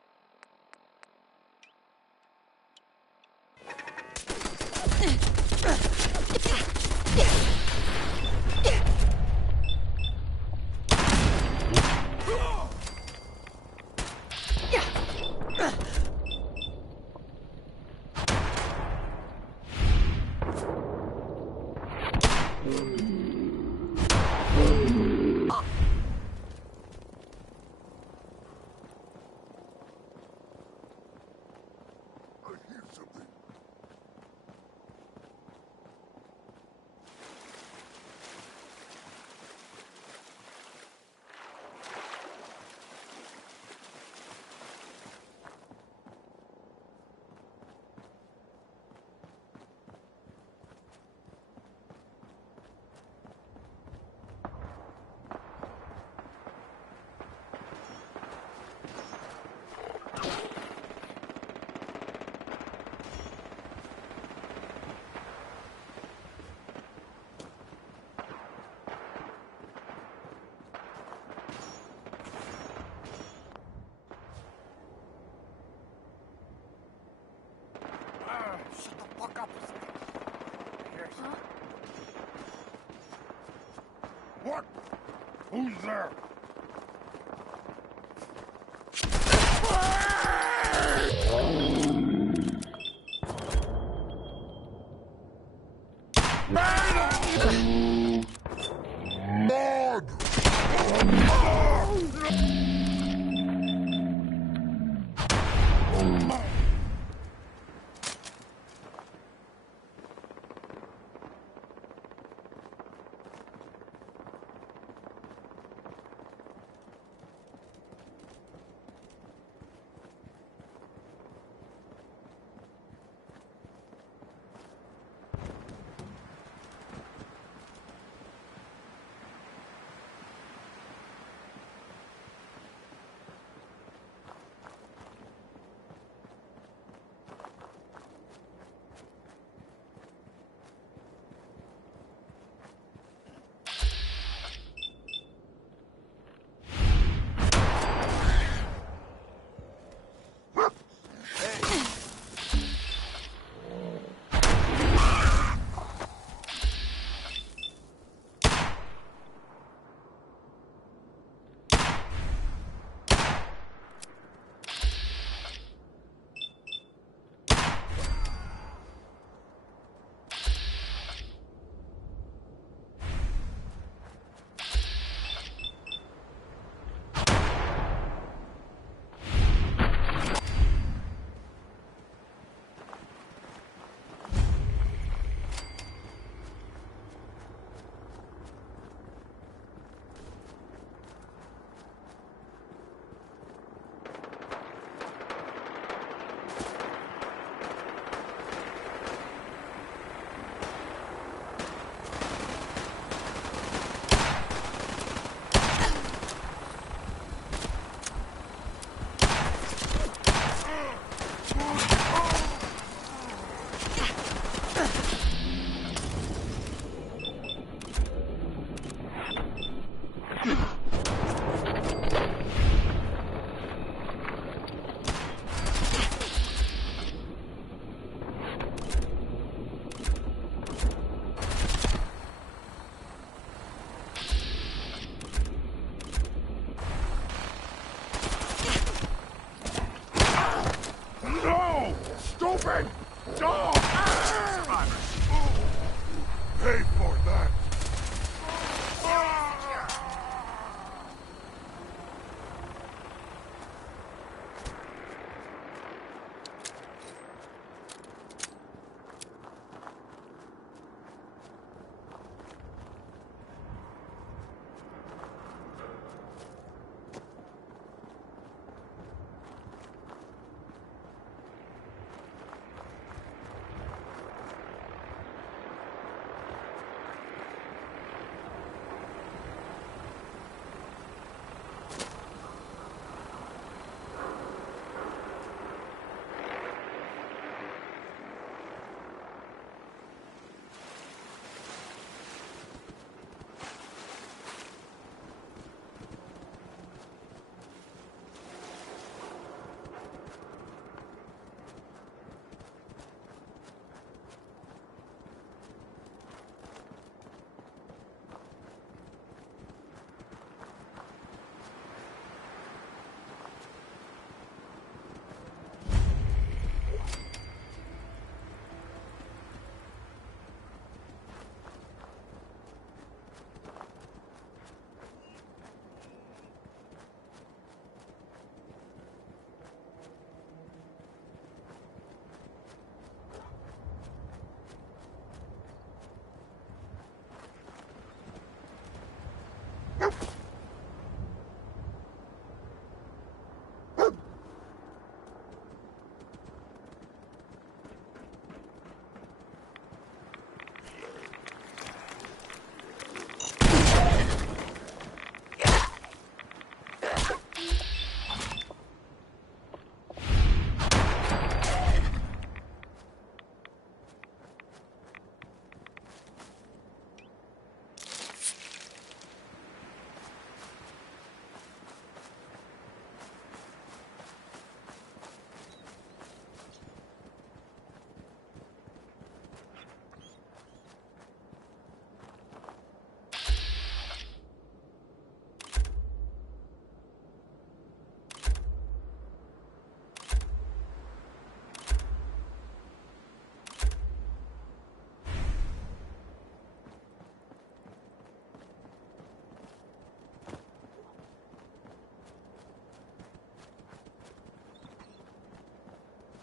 Shut the fuck up. Huh? What? Who's there?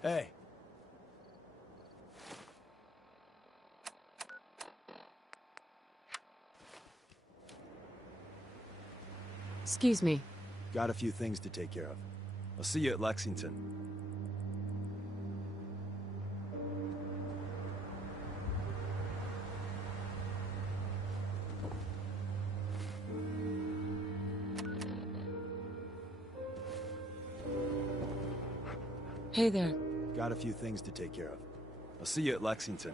Hey. Excuse me. Got a few things to take care of. I'll see you at Lexington. Hey there. Got a few things to take care of. I'll see you at Lexington.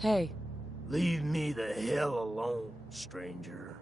Hey. Leave me the hell alone, stranger.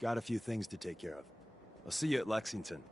Got a few things to take care of. I'll see you at Lexington.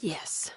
Yes.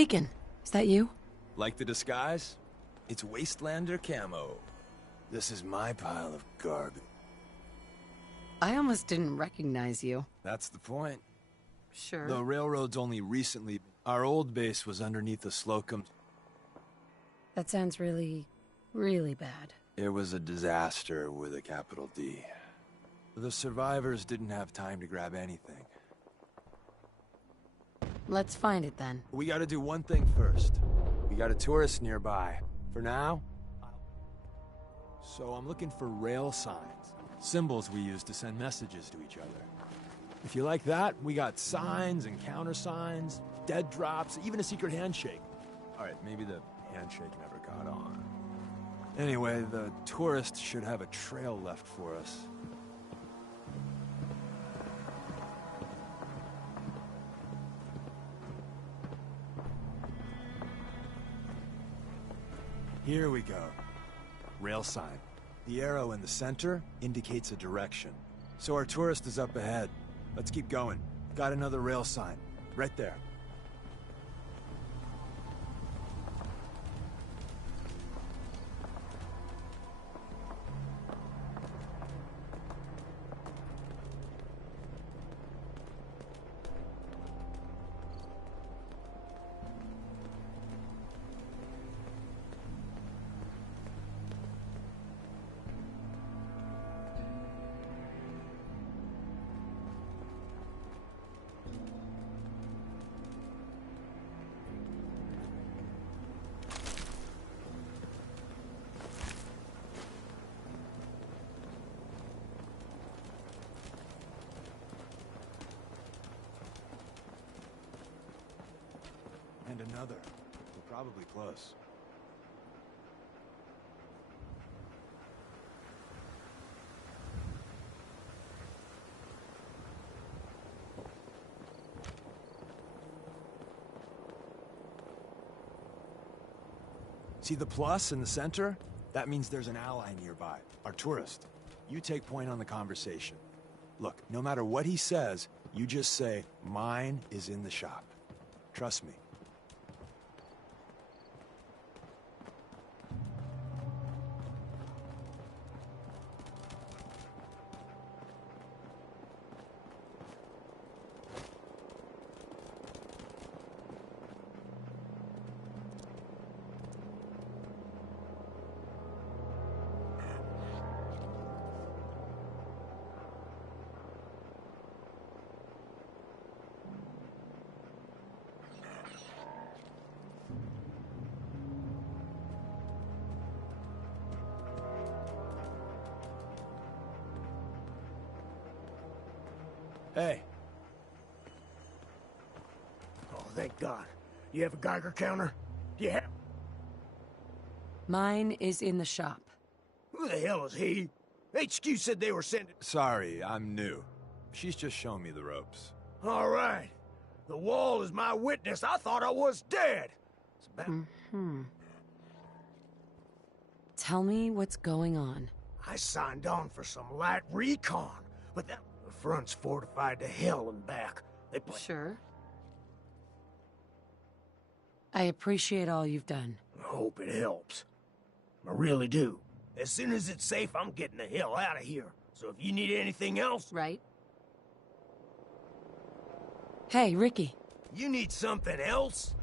Deacon, is that you? Like the disguise? It's Wastelander camo. This is my pile of garbage. I almost didn't recognize you. That's the point. Sure. The railroad's only recently... Our old base was underneath the Slocum. That sounds really, really bad. It was a disaster with a capital D. The survivors didn't have time to grab anything. Let's find it then. We gotta do one thing first. We got a tourist nearby. For now... So I'm looking for rail signs. Symbols we use to send messages to each other. If you like that, we got signs and countersigns, dead drops, even a secret handshake. Alright, maybe the handshake never got on. Anyway, the tourist should have a trail left for us. Here we go. Rail sign. The arrow in the center indicates a direction. So our tourist is up ahead. Let's keep going. Got another rail sign. Right there. And another. We're probably close. See the plus in the center? That means there's an ally nearby, our tourist. You take point on the conversation. Look, no matter what he says, you just say, "Mine is in the shop." Trust me. Hey. Oh, thank God. You have a Geiger counter? You have... Mine is in the shop. Who the hell is he? HQ said they were sending... Sorry, I'm new. She's just showing me the ropes. All right. The wall is my witness. I thought I was dead. It's about... Tell me what's going on. I signed on for some light recon, but that... The front's fortified to hell and back. They play... Sure. I appreciate all you've done. I hope it helps. I really do. As soon as it's safe, I'm getting the hell out of here. So if you need anything else... Right. Hey, Ricky. You need something else?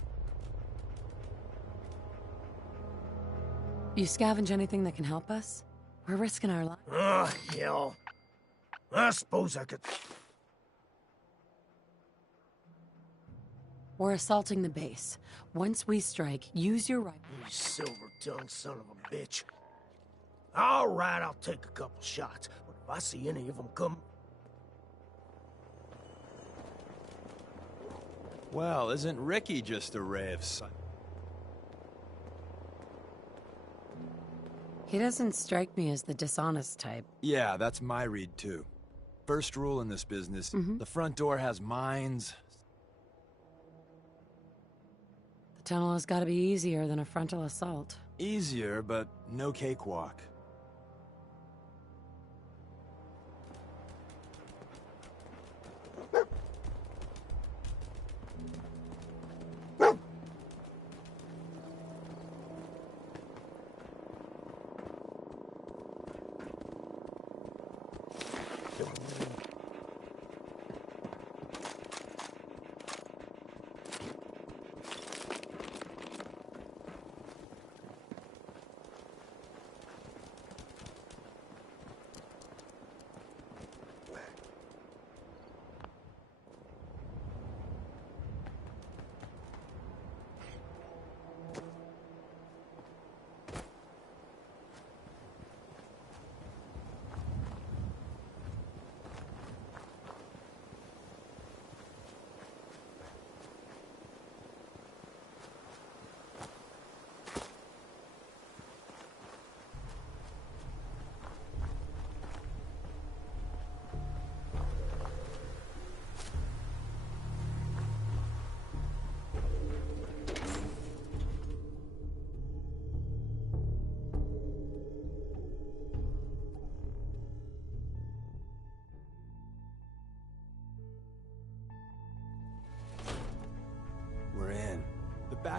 You scavenge anything that can help us? We're risking our lives. Oh, hell. I suppose I could... We're assaulting the base. Once we strike, use your rifle. You silver-tongued son of a bitch. All right, I'll take a couple shots. But if I see any of them come... Well, isn't Ricky just a ray of sun? He doesn't strike me as the dishonest type. Yeah, that's my read too. First rule in this business, the front door has mines. The tunnel has got to be easier than a frontal assault. Easier, but no cakewalk.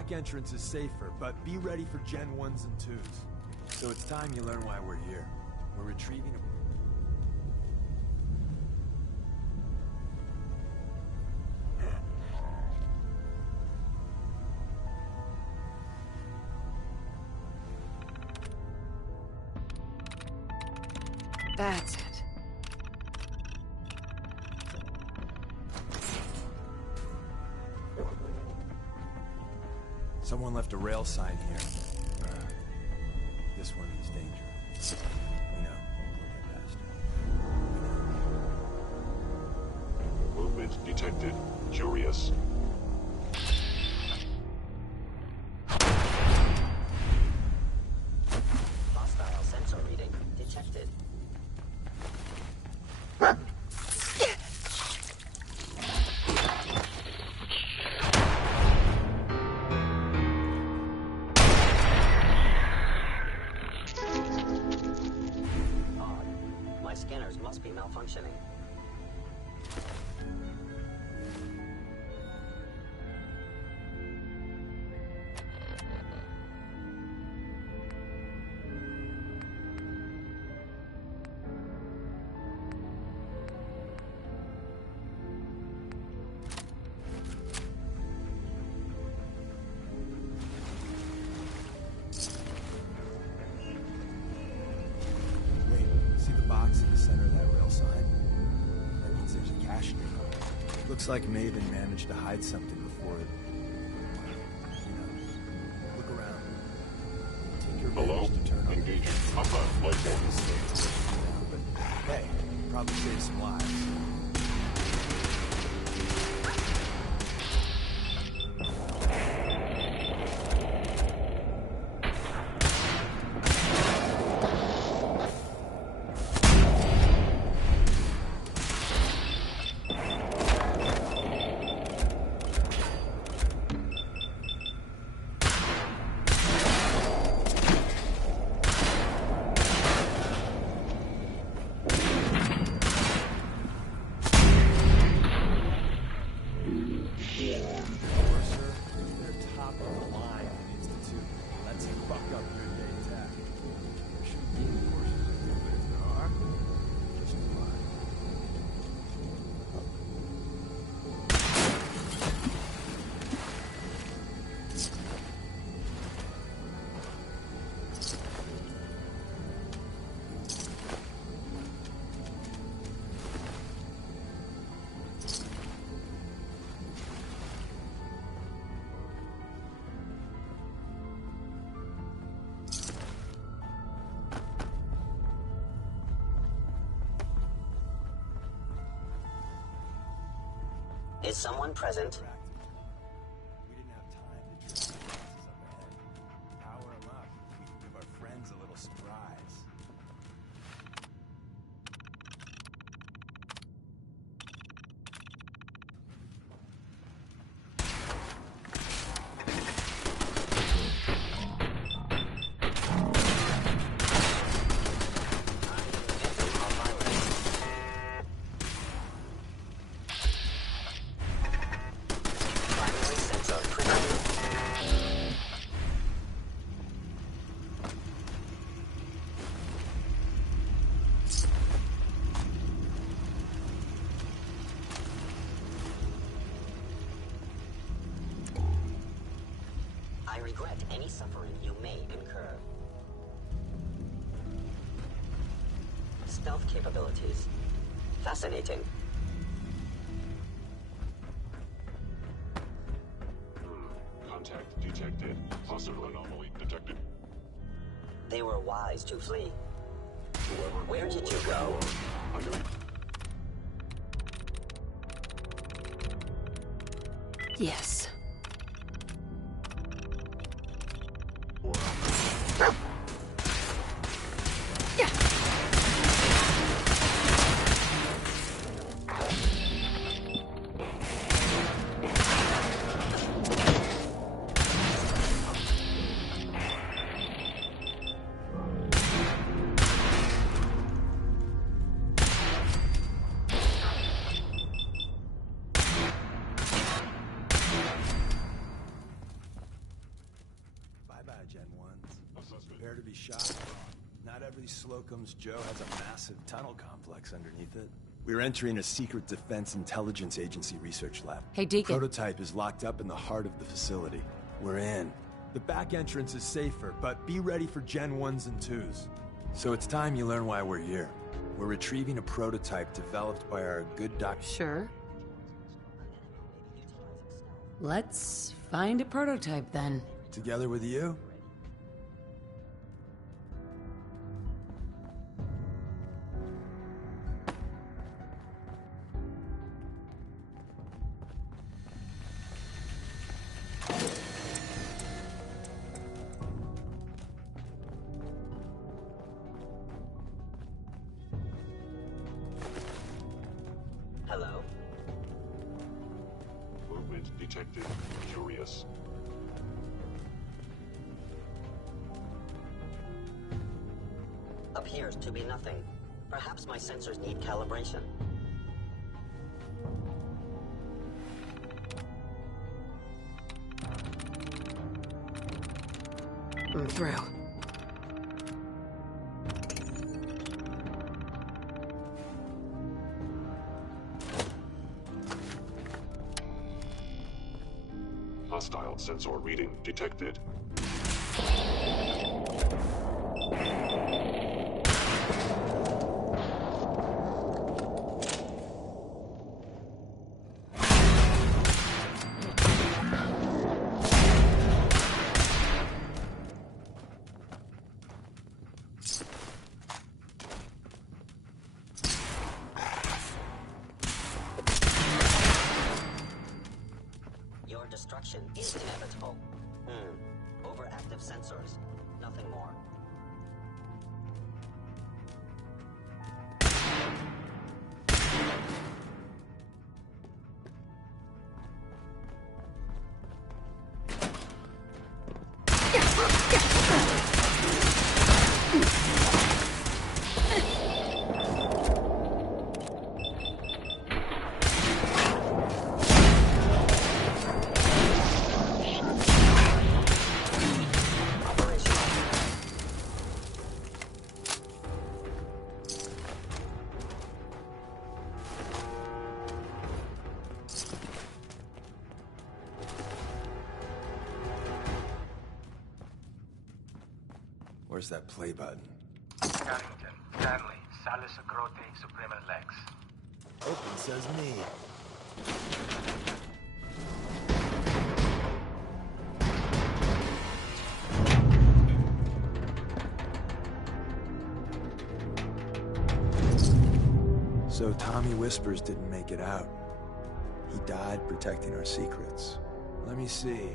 back entrance is safer, but be ready for Gen 1s and 2s. So it's time you learn why we're here. We're retrieving a... That's it. Someone left a rail sign here. This one is dangerous. We know. We'll go get past it. Movement detected. Curious. Hostile sensor reading detected. My scanners must be malfunctioning. Wait, see the box in the center of that rail sign? That means there's a cache nearby. Looks like Maven managed to hide something before it... You know, look around. Take your advantage to turn on... Engaging. Upper light But hey, probably save some lives. Is someone present? We didn't have time to track the boxes up ahead. Power them up. We can give our friends a little surprise. I regret any suffering you may incur. Stealth capabilities. Fascinating. Contact detected. Possible anomaly detected. They were wise to flee. Whoever... Where did you go? Under... Yes. Slocum's Joe has a massive tunnel complex underneath it. We're entering a secret Defense Intelligence Agency research lab. Hey, Deacon. Prototype is locked up in the heart of the facility. We're in. The back entrance is safer, but be ready for Gen 1s and 2s. So it's time you learn why we're here. We're retrieving a prototype developed by our good doctor. Sure. Let's find a prototype then. Together with you? Hello? Movement detected. Curious. Appears to be nothing. Perhaps my sensors need calibration. I'm through. Hostile sensor reading detected. Your destruction is inevitable. Overactive sensors. Nothing more. Where's that play button? Carrington, Stanley, Salus Grote, Suprema Lex. Open says me. So Tommy Whispers didn't make it out. He died protecting our secrets. Let me see.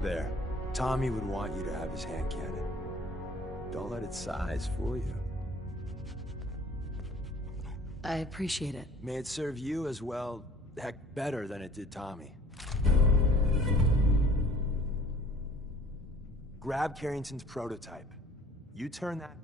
There. Tommy would want you to have his hand cannon. Don't let its size fool you. I appreciate it. May it serve you as well, heck, better than it did Tommy. Grab Carrington's prototype. You turn that...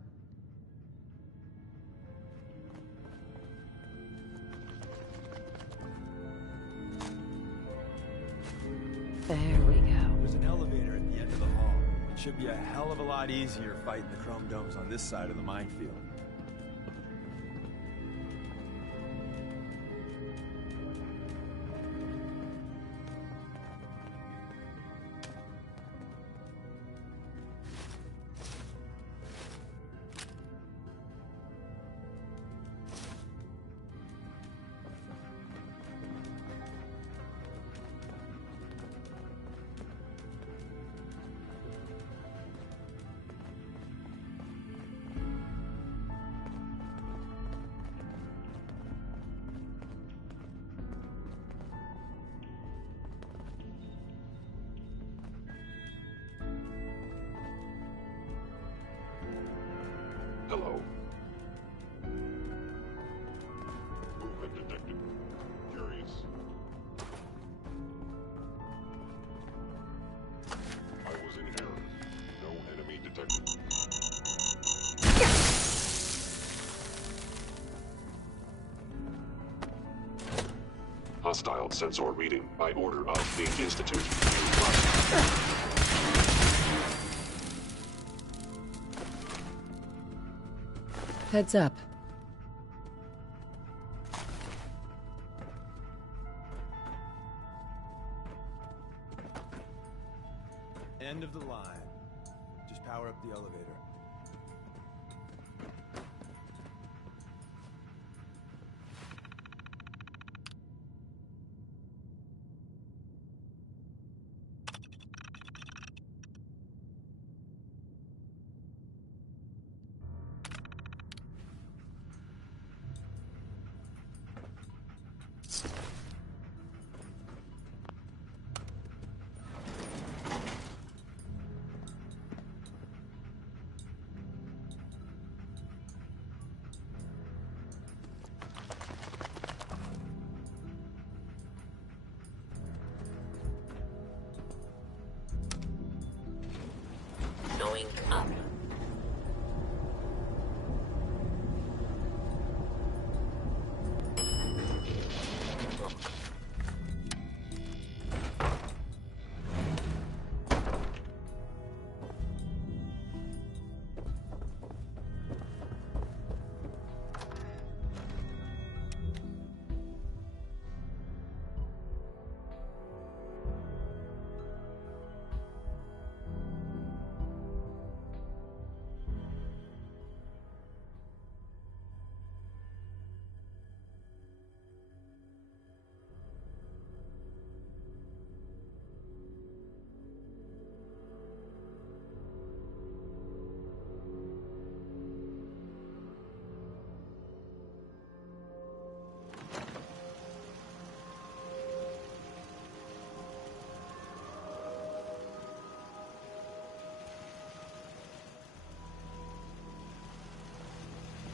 There we go. There's an elevator at the end of the hall. It should be a hell of a lot easier fighting the chrome domes on this side of the minefield. Hello. Movement detected. Curious. I was in error. No enemy detected. Hostile sensor reading by order of the Institute. Heads up. End of the line. Just power up the elevator. Going up.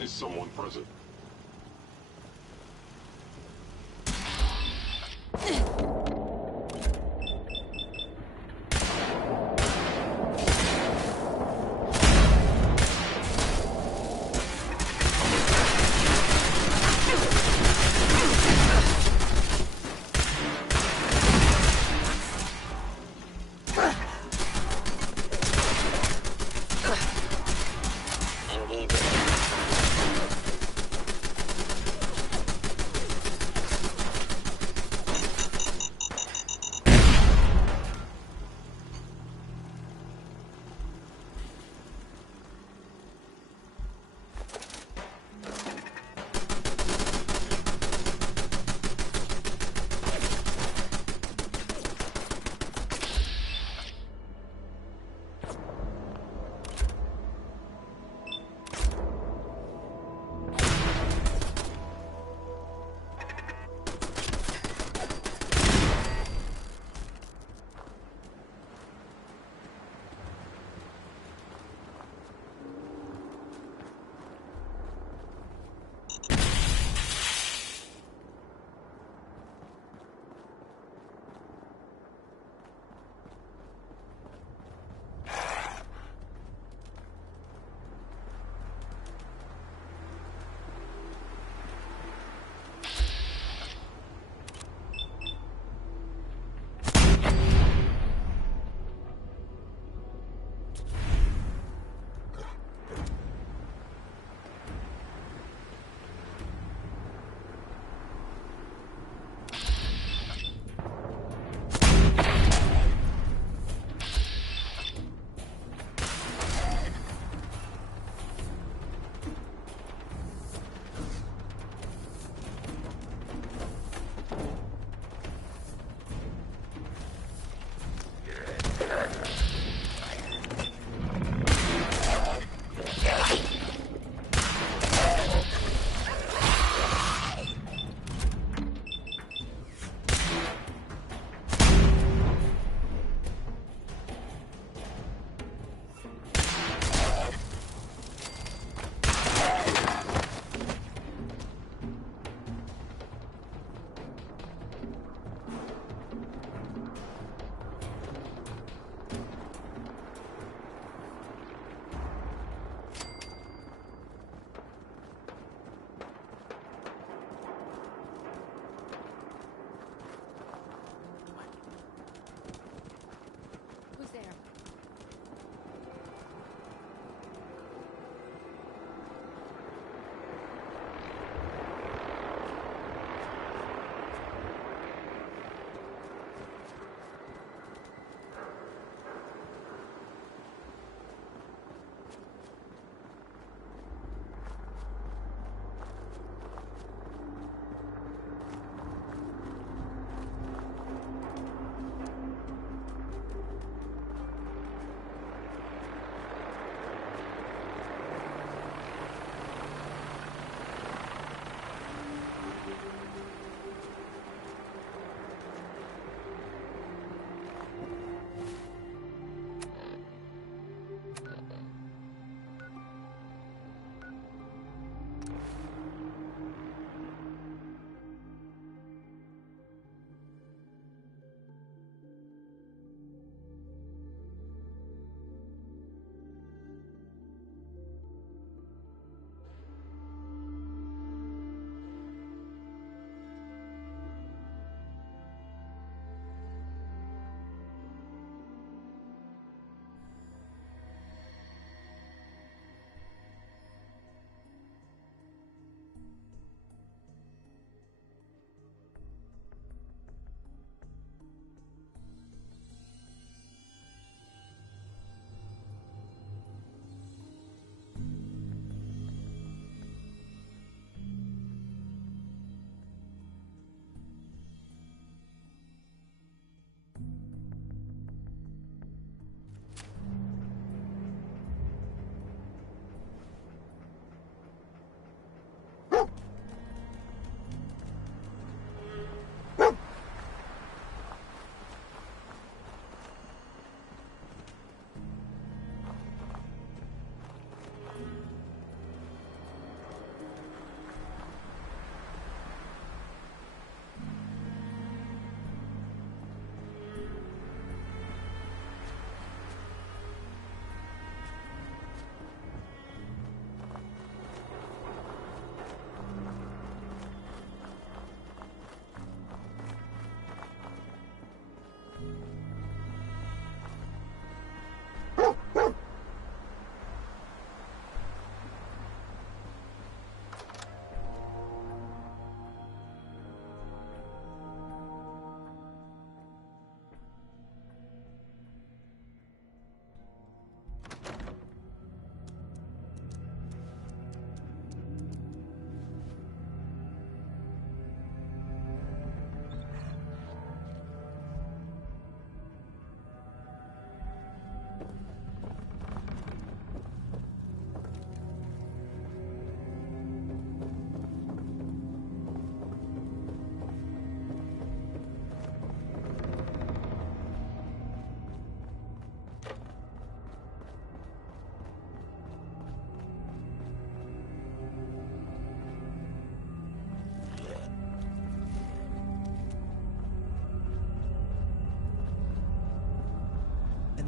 Is someone present?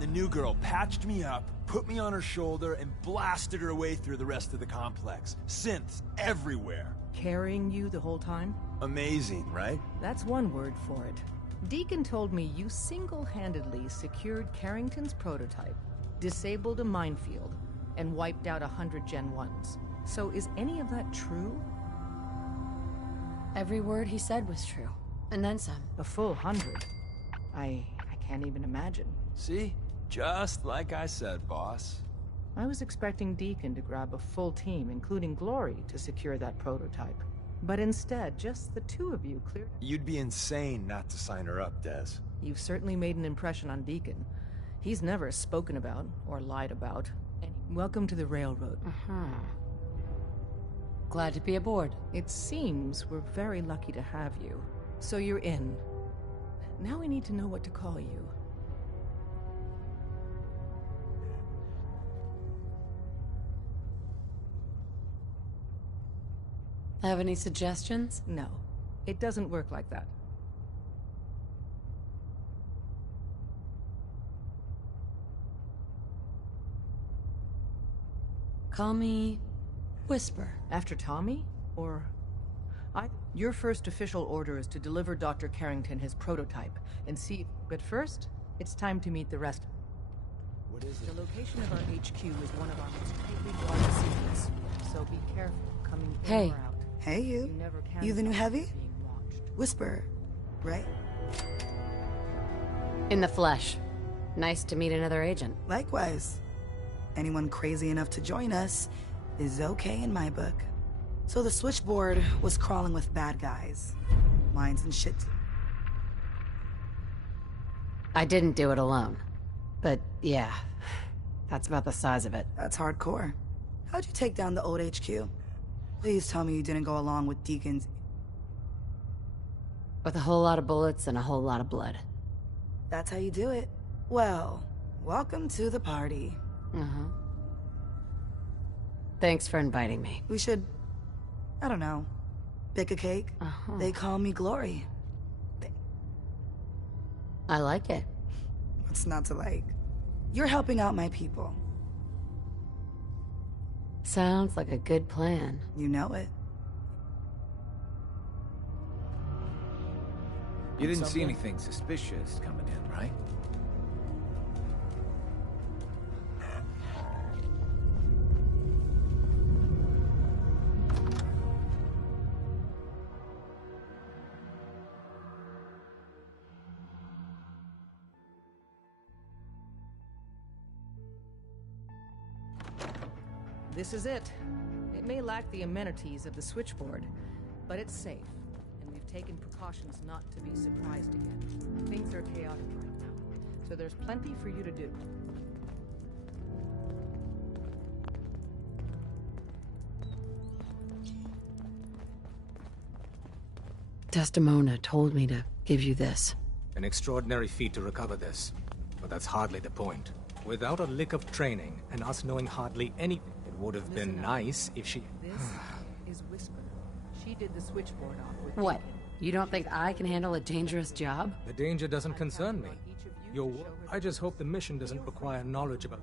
And the new girl patched me up, put me on her shoulder, and blasted her way through the rest of the complex. Synths everywhere. Carrying you the whole time? Amazing, right? That's one word for it. Deacon told me you single-handedly secured Carrington's prototype, disabled a minefield, and wiped out 100 Gen 1s. So is any of that true? Every word he said was true. And then some. A full 100. I can't even imagine. See? Just like I said, boss. I was expecting Deacon to grab a full team, including Glory, to secure that prototype. But instead, just the two of you cleared... You'd be insane not to sign her up, Des. You've certainly made an impression on Deacon. He's never spoken about, or lied about. Welcome to the Railroad. Glad to be aboard. It seems we're very lucky to have you. So you're in. Now we need to know what to call you. Have any suggestions? No. It doesn't work like that. Call me Whisper. After Tommy? Or... Your first official order is to deliver Dr. Carrington his prototype and see... But first, it's time to meet the rest. What is it? The location of our HQ is one of our most tightly guarded secrets, so be careful coming in Hey. or out. Hey, you. Never can You the new heavy? being watched. Whisper, right? In the flesh. Nice to meet another agent. Likewise. Anyone crazy enough to join us is okay in my book. So the switchboard was crawling with bad guys. Mines and shit. I didn't do it alone. But yeah, that's about the size of it. That's hardcore. How'd you take down the old HQ? Please tell me you didn't go along with Deacon's... With a whole lot of bullets and a whole lot of blood. That's how you do it. Well, welcome to the party. Thanks for inviting me. We should, I don't know, bake a cake. They call me Glory. I like it. What's not to like? You're helping out my people. Sounds like a good plan. You know it. You didn't see anything suspicious coming in, right? This is it. It may lack the amenities of the switchboard, but it's safe, and we've taken precautions not to be surprised again. Things are chaotic right now, so there's plenty for you to do. Desdemona told me to give you this. An extraordinary feat to recover this, but that's hardly the point. Without a lick of training, and us knowing hardly anything, it would have been nice if she... This is Whisper. She did the switchboard off with What? You don't think I can handle a dangerous job? The danger doesn't concern me. I just hope the mission doesn't require knowledge about...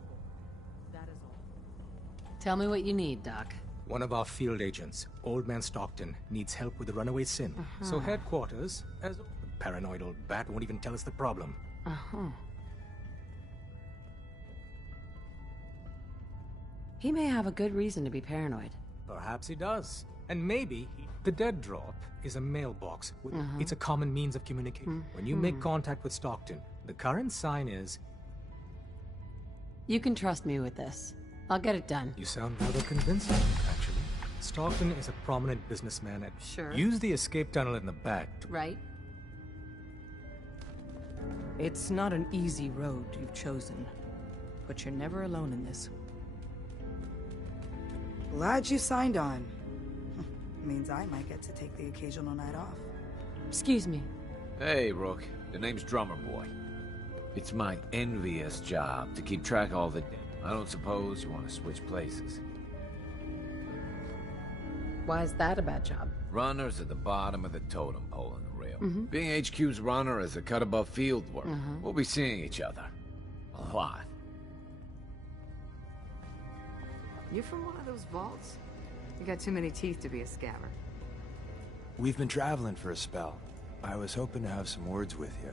Tell me what you need, Doc. One of our field agents, Old Man Stockton, needs help with the runaway sin. So headquarters, as the paranoid old bat won't even tell us the problem. He may have a good reason to be paranoid. Perhaps he does. And maybe the dead drop is a mailbox. It's a common means of communication. When you make contact with Stockton, the current sign is... You can trust me with this. I'll get it done. You sound rather convincing, actually. Stockton is a prominent businessman at... Sure. Use the escape tunnel in the back to... Right? It's not an easy road you've chosen, but you're never alone in this. Glad you signed on. Means I might get to take the occasional night off. Excuse me. Hey, Rook. The name's Drummer Boy. It's my envious job to keep track of all the... I don't suppose you want to switch places. Why is that a bad job? Runners at the bottom of the totem pole in the rail. Being HQ's runner is a cut above field work. We'll be seeing each other. A lot. You from one of those vaults? You got too many teeth to be a scammer. We've been traveling for a spell. I was hoping to have some words with you.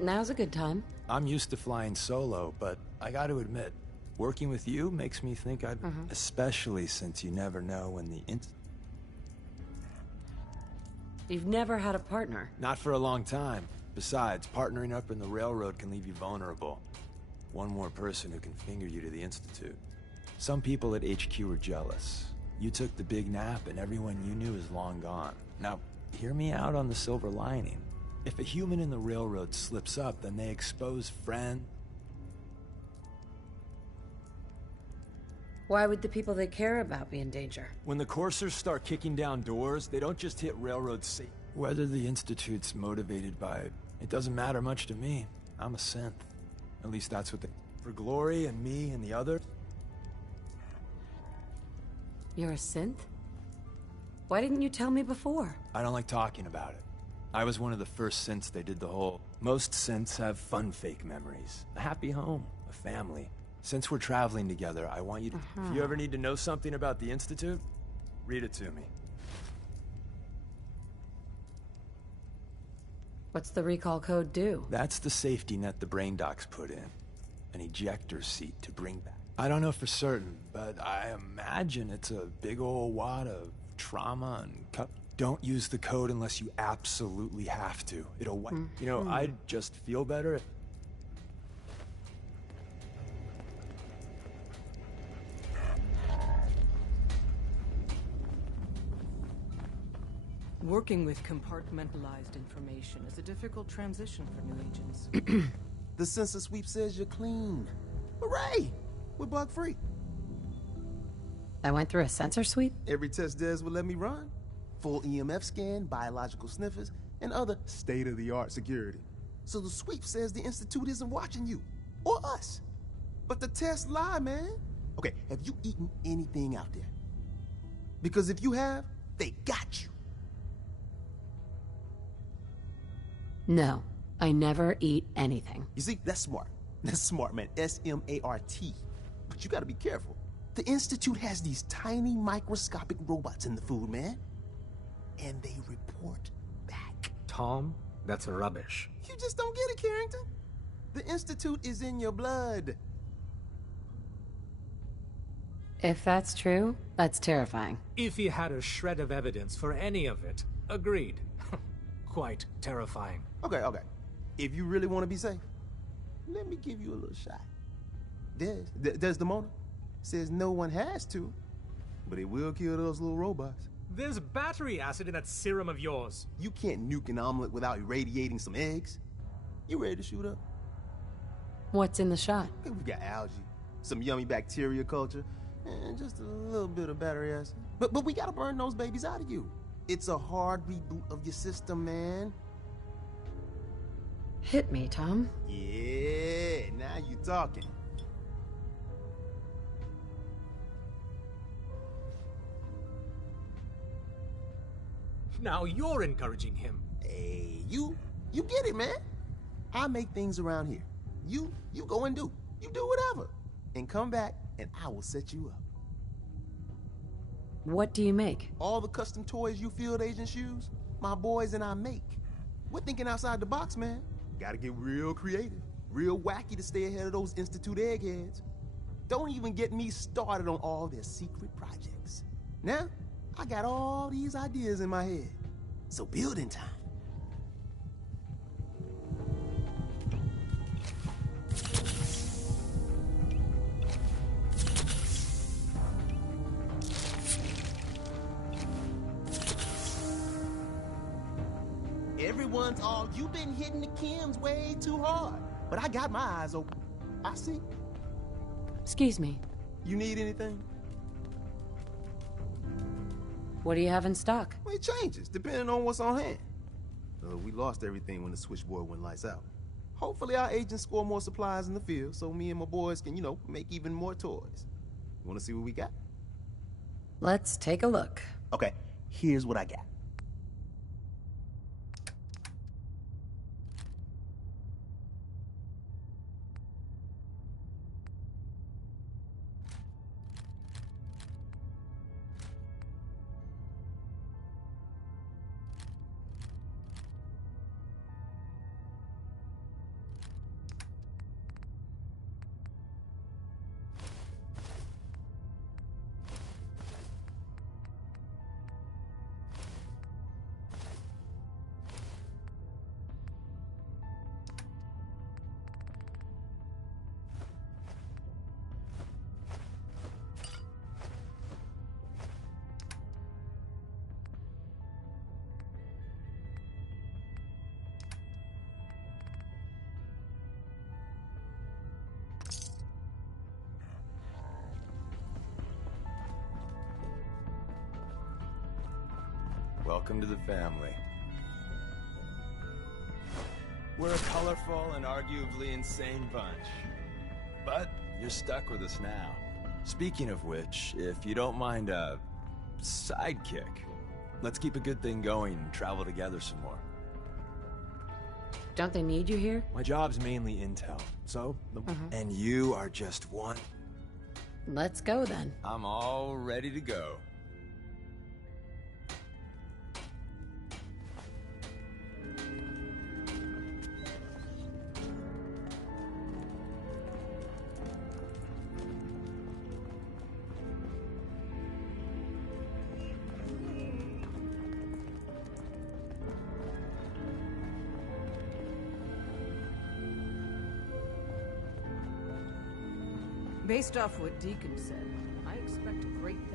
Now's a good time. I'm used to flying solo, but I gotta admit, working with you makes me think I'd... Especially since you never know when the You've never had a partner. Not for a long time. Besides, partnering up in the railroad can leave you vulnerable. One more person who can finger you to the Institute. Some people at HQ are jealous. You took the big nap and everyone you knew is long gone. Now, hear me out on the silver lining. If a human in the railroad slips up, then they expose friend. Why would the people they care about be in danger? When the coursers start kicking down doors, they don't just hit railroad safe. Whether the Institute's motivated by it, it doesn't matter much to me. I'm a synth. At least that's what they... For Glory and me and the others. You're a synth? Why didn't you tell me before? I don't like talking about it. I was one of the first synths they did the whole... Most synths have fun fake memories. A happy home, a family. Since we're traveling together, I want you to... If you ever need to know something about the Institute, read it to me. What's the recall code do? That's the safety net the brain docs put in. An ejector seat to bring back. I don't know for certain, but I imagine it's a big old wad of trauma and cut. Don't use the code unless you absolutely have to. It'll wipe. You know, I'd just feel better. Working with compartmentalized information is a difficult transition for new agents. The census sweep says you're clean. Hooray! We're bug-free. I went through a sensor sweep? Every test Des would let me run. Full EMF scan, biological sniffers, and other state-of-the-art security. So the sweep says the Institute isn't watching you, or us. But the tests lie, man. Okay, have you eaten anything out there? Because if you have, they got you. No, I never eat anything. You see, that's smart. That's smart, man. S-M-A-R-T. But you gotta be careful. The Institute has these tiny microscopic robots in the food, man. And they report back. Tom, that's rubbish. You just don't get it, Carrington. The Institute is in your blood. If that's true, that's terrifying. If he had a shred of evidence for any of it, agreed. Quite terrifying. Okay. If you really want to be safe, let me give you a little shot. Desdemona says no one has to, but it will kill those little robots. There's battery acid in that serum of yours. You can't nuke an omelet without irradiating some eggs. You ready to shoot up? What's in the shot? We got algae, some yummy bacteria culture, and just a little bit of battery acid. But we gotta burn those babies out of you. It's a hard reboot of your system, man. Hit me, Tom. Yeah, now you talking. Now you're encouraging him. Hey, you get it, man. I make things around here. You go and do. You do whatever. And come back, and I will set you up. What do you make? All the custom toys you field agents use, my boys and I make. We're thinking outside the box, man. Gotta get real creative, real wacky to stay ahead of those Institute eggheads. Don't even get me started on all their secret projects. Now, I got all these ideas in my head. So building time. Everyone's all, you've been hitting the chems way too hard. But I got my eyes open. I see. Excuse me. You need anything? What do you have in stock? Well, it changes, depending on what's on hand. We lost everything when the switchboard went lights out. Hopefully our agents score more supplies in the field so me and my boys can, make even more toys. You want to see what we got? Let's take a look. Okay, here's what I got. Welcome to the family. We're a colorful and arguably insane bunch. But you're stuck with us now. Speaking of which, if you don't mind a sidekick, let's keep a good thing going and travel together some more. Don't they need you here? My job's mainly intel, so... And you are just one. Let's go then. I'm all ready to go. Based off what Deacon said, I expect great things.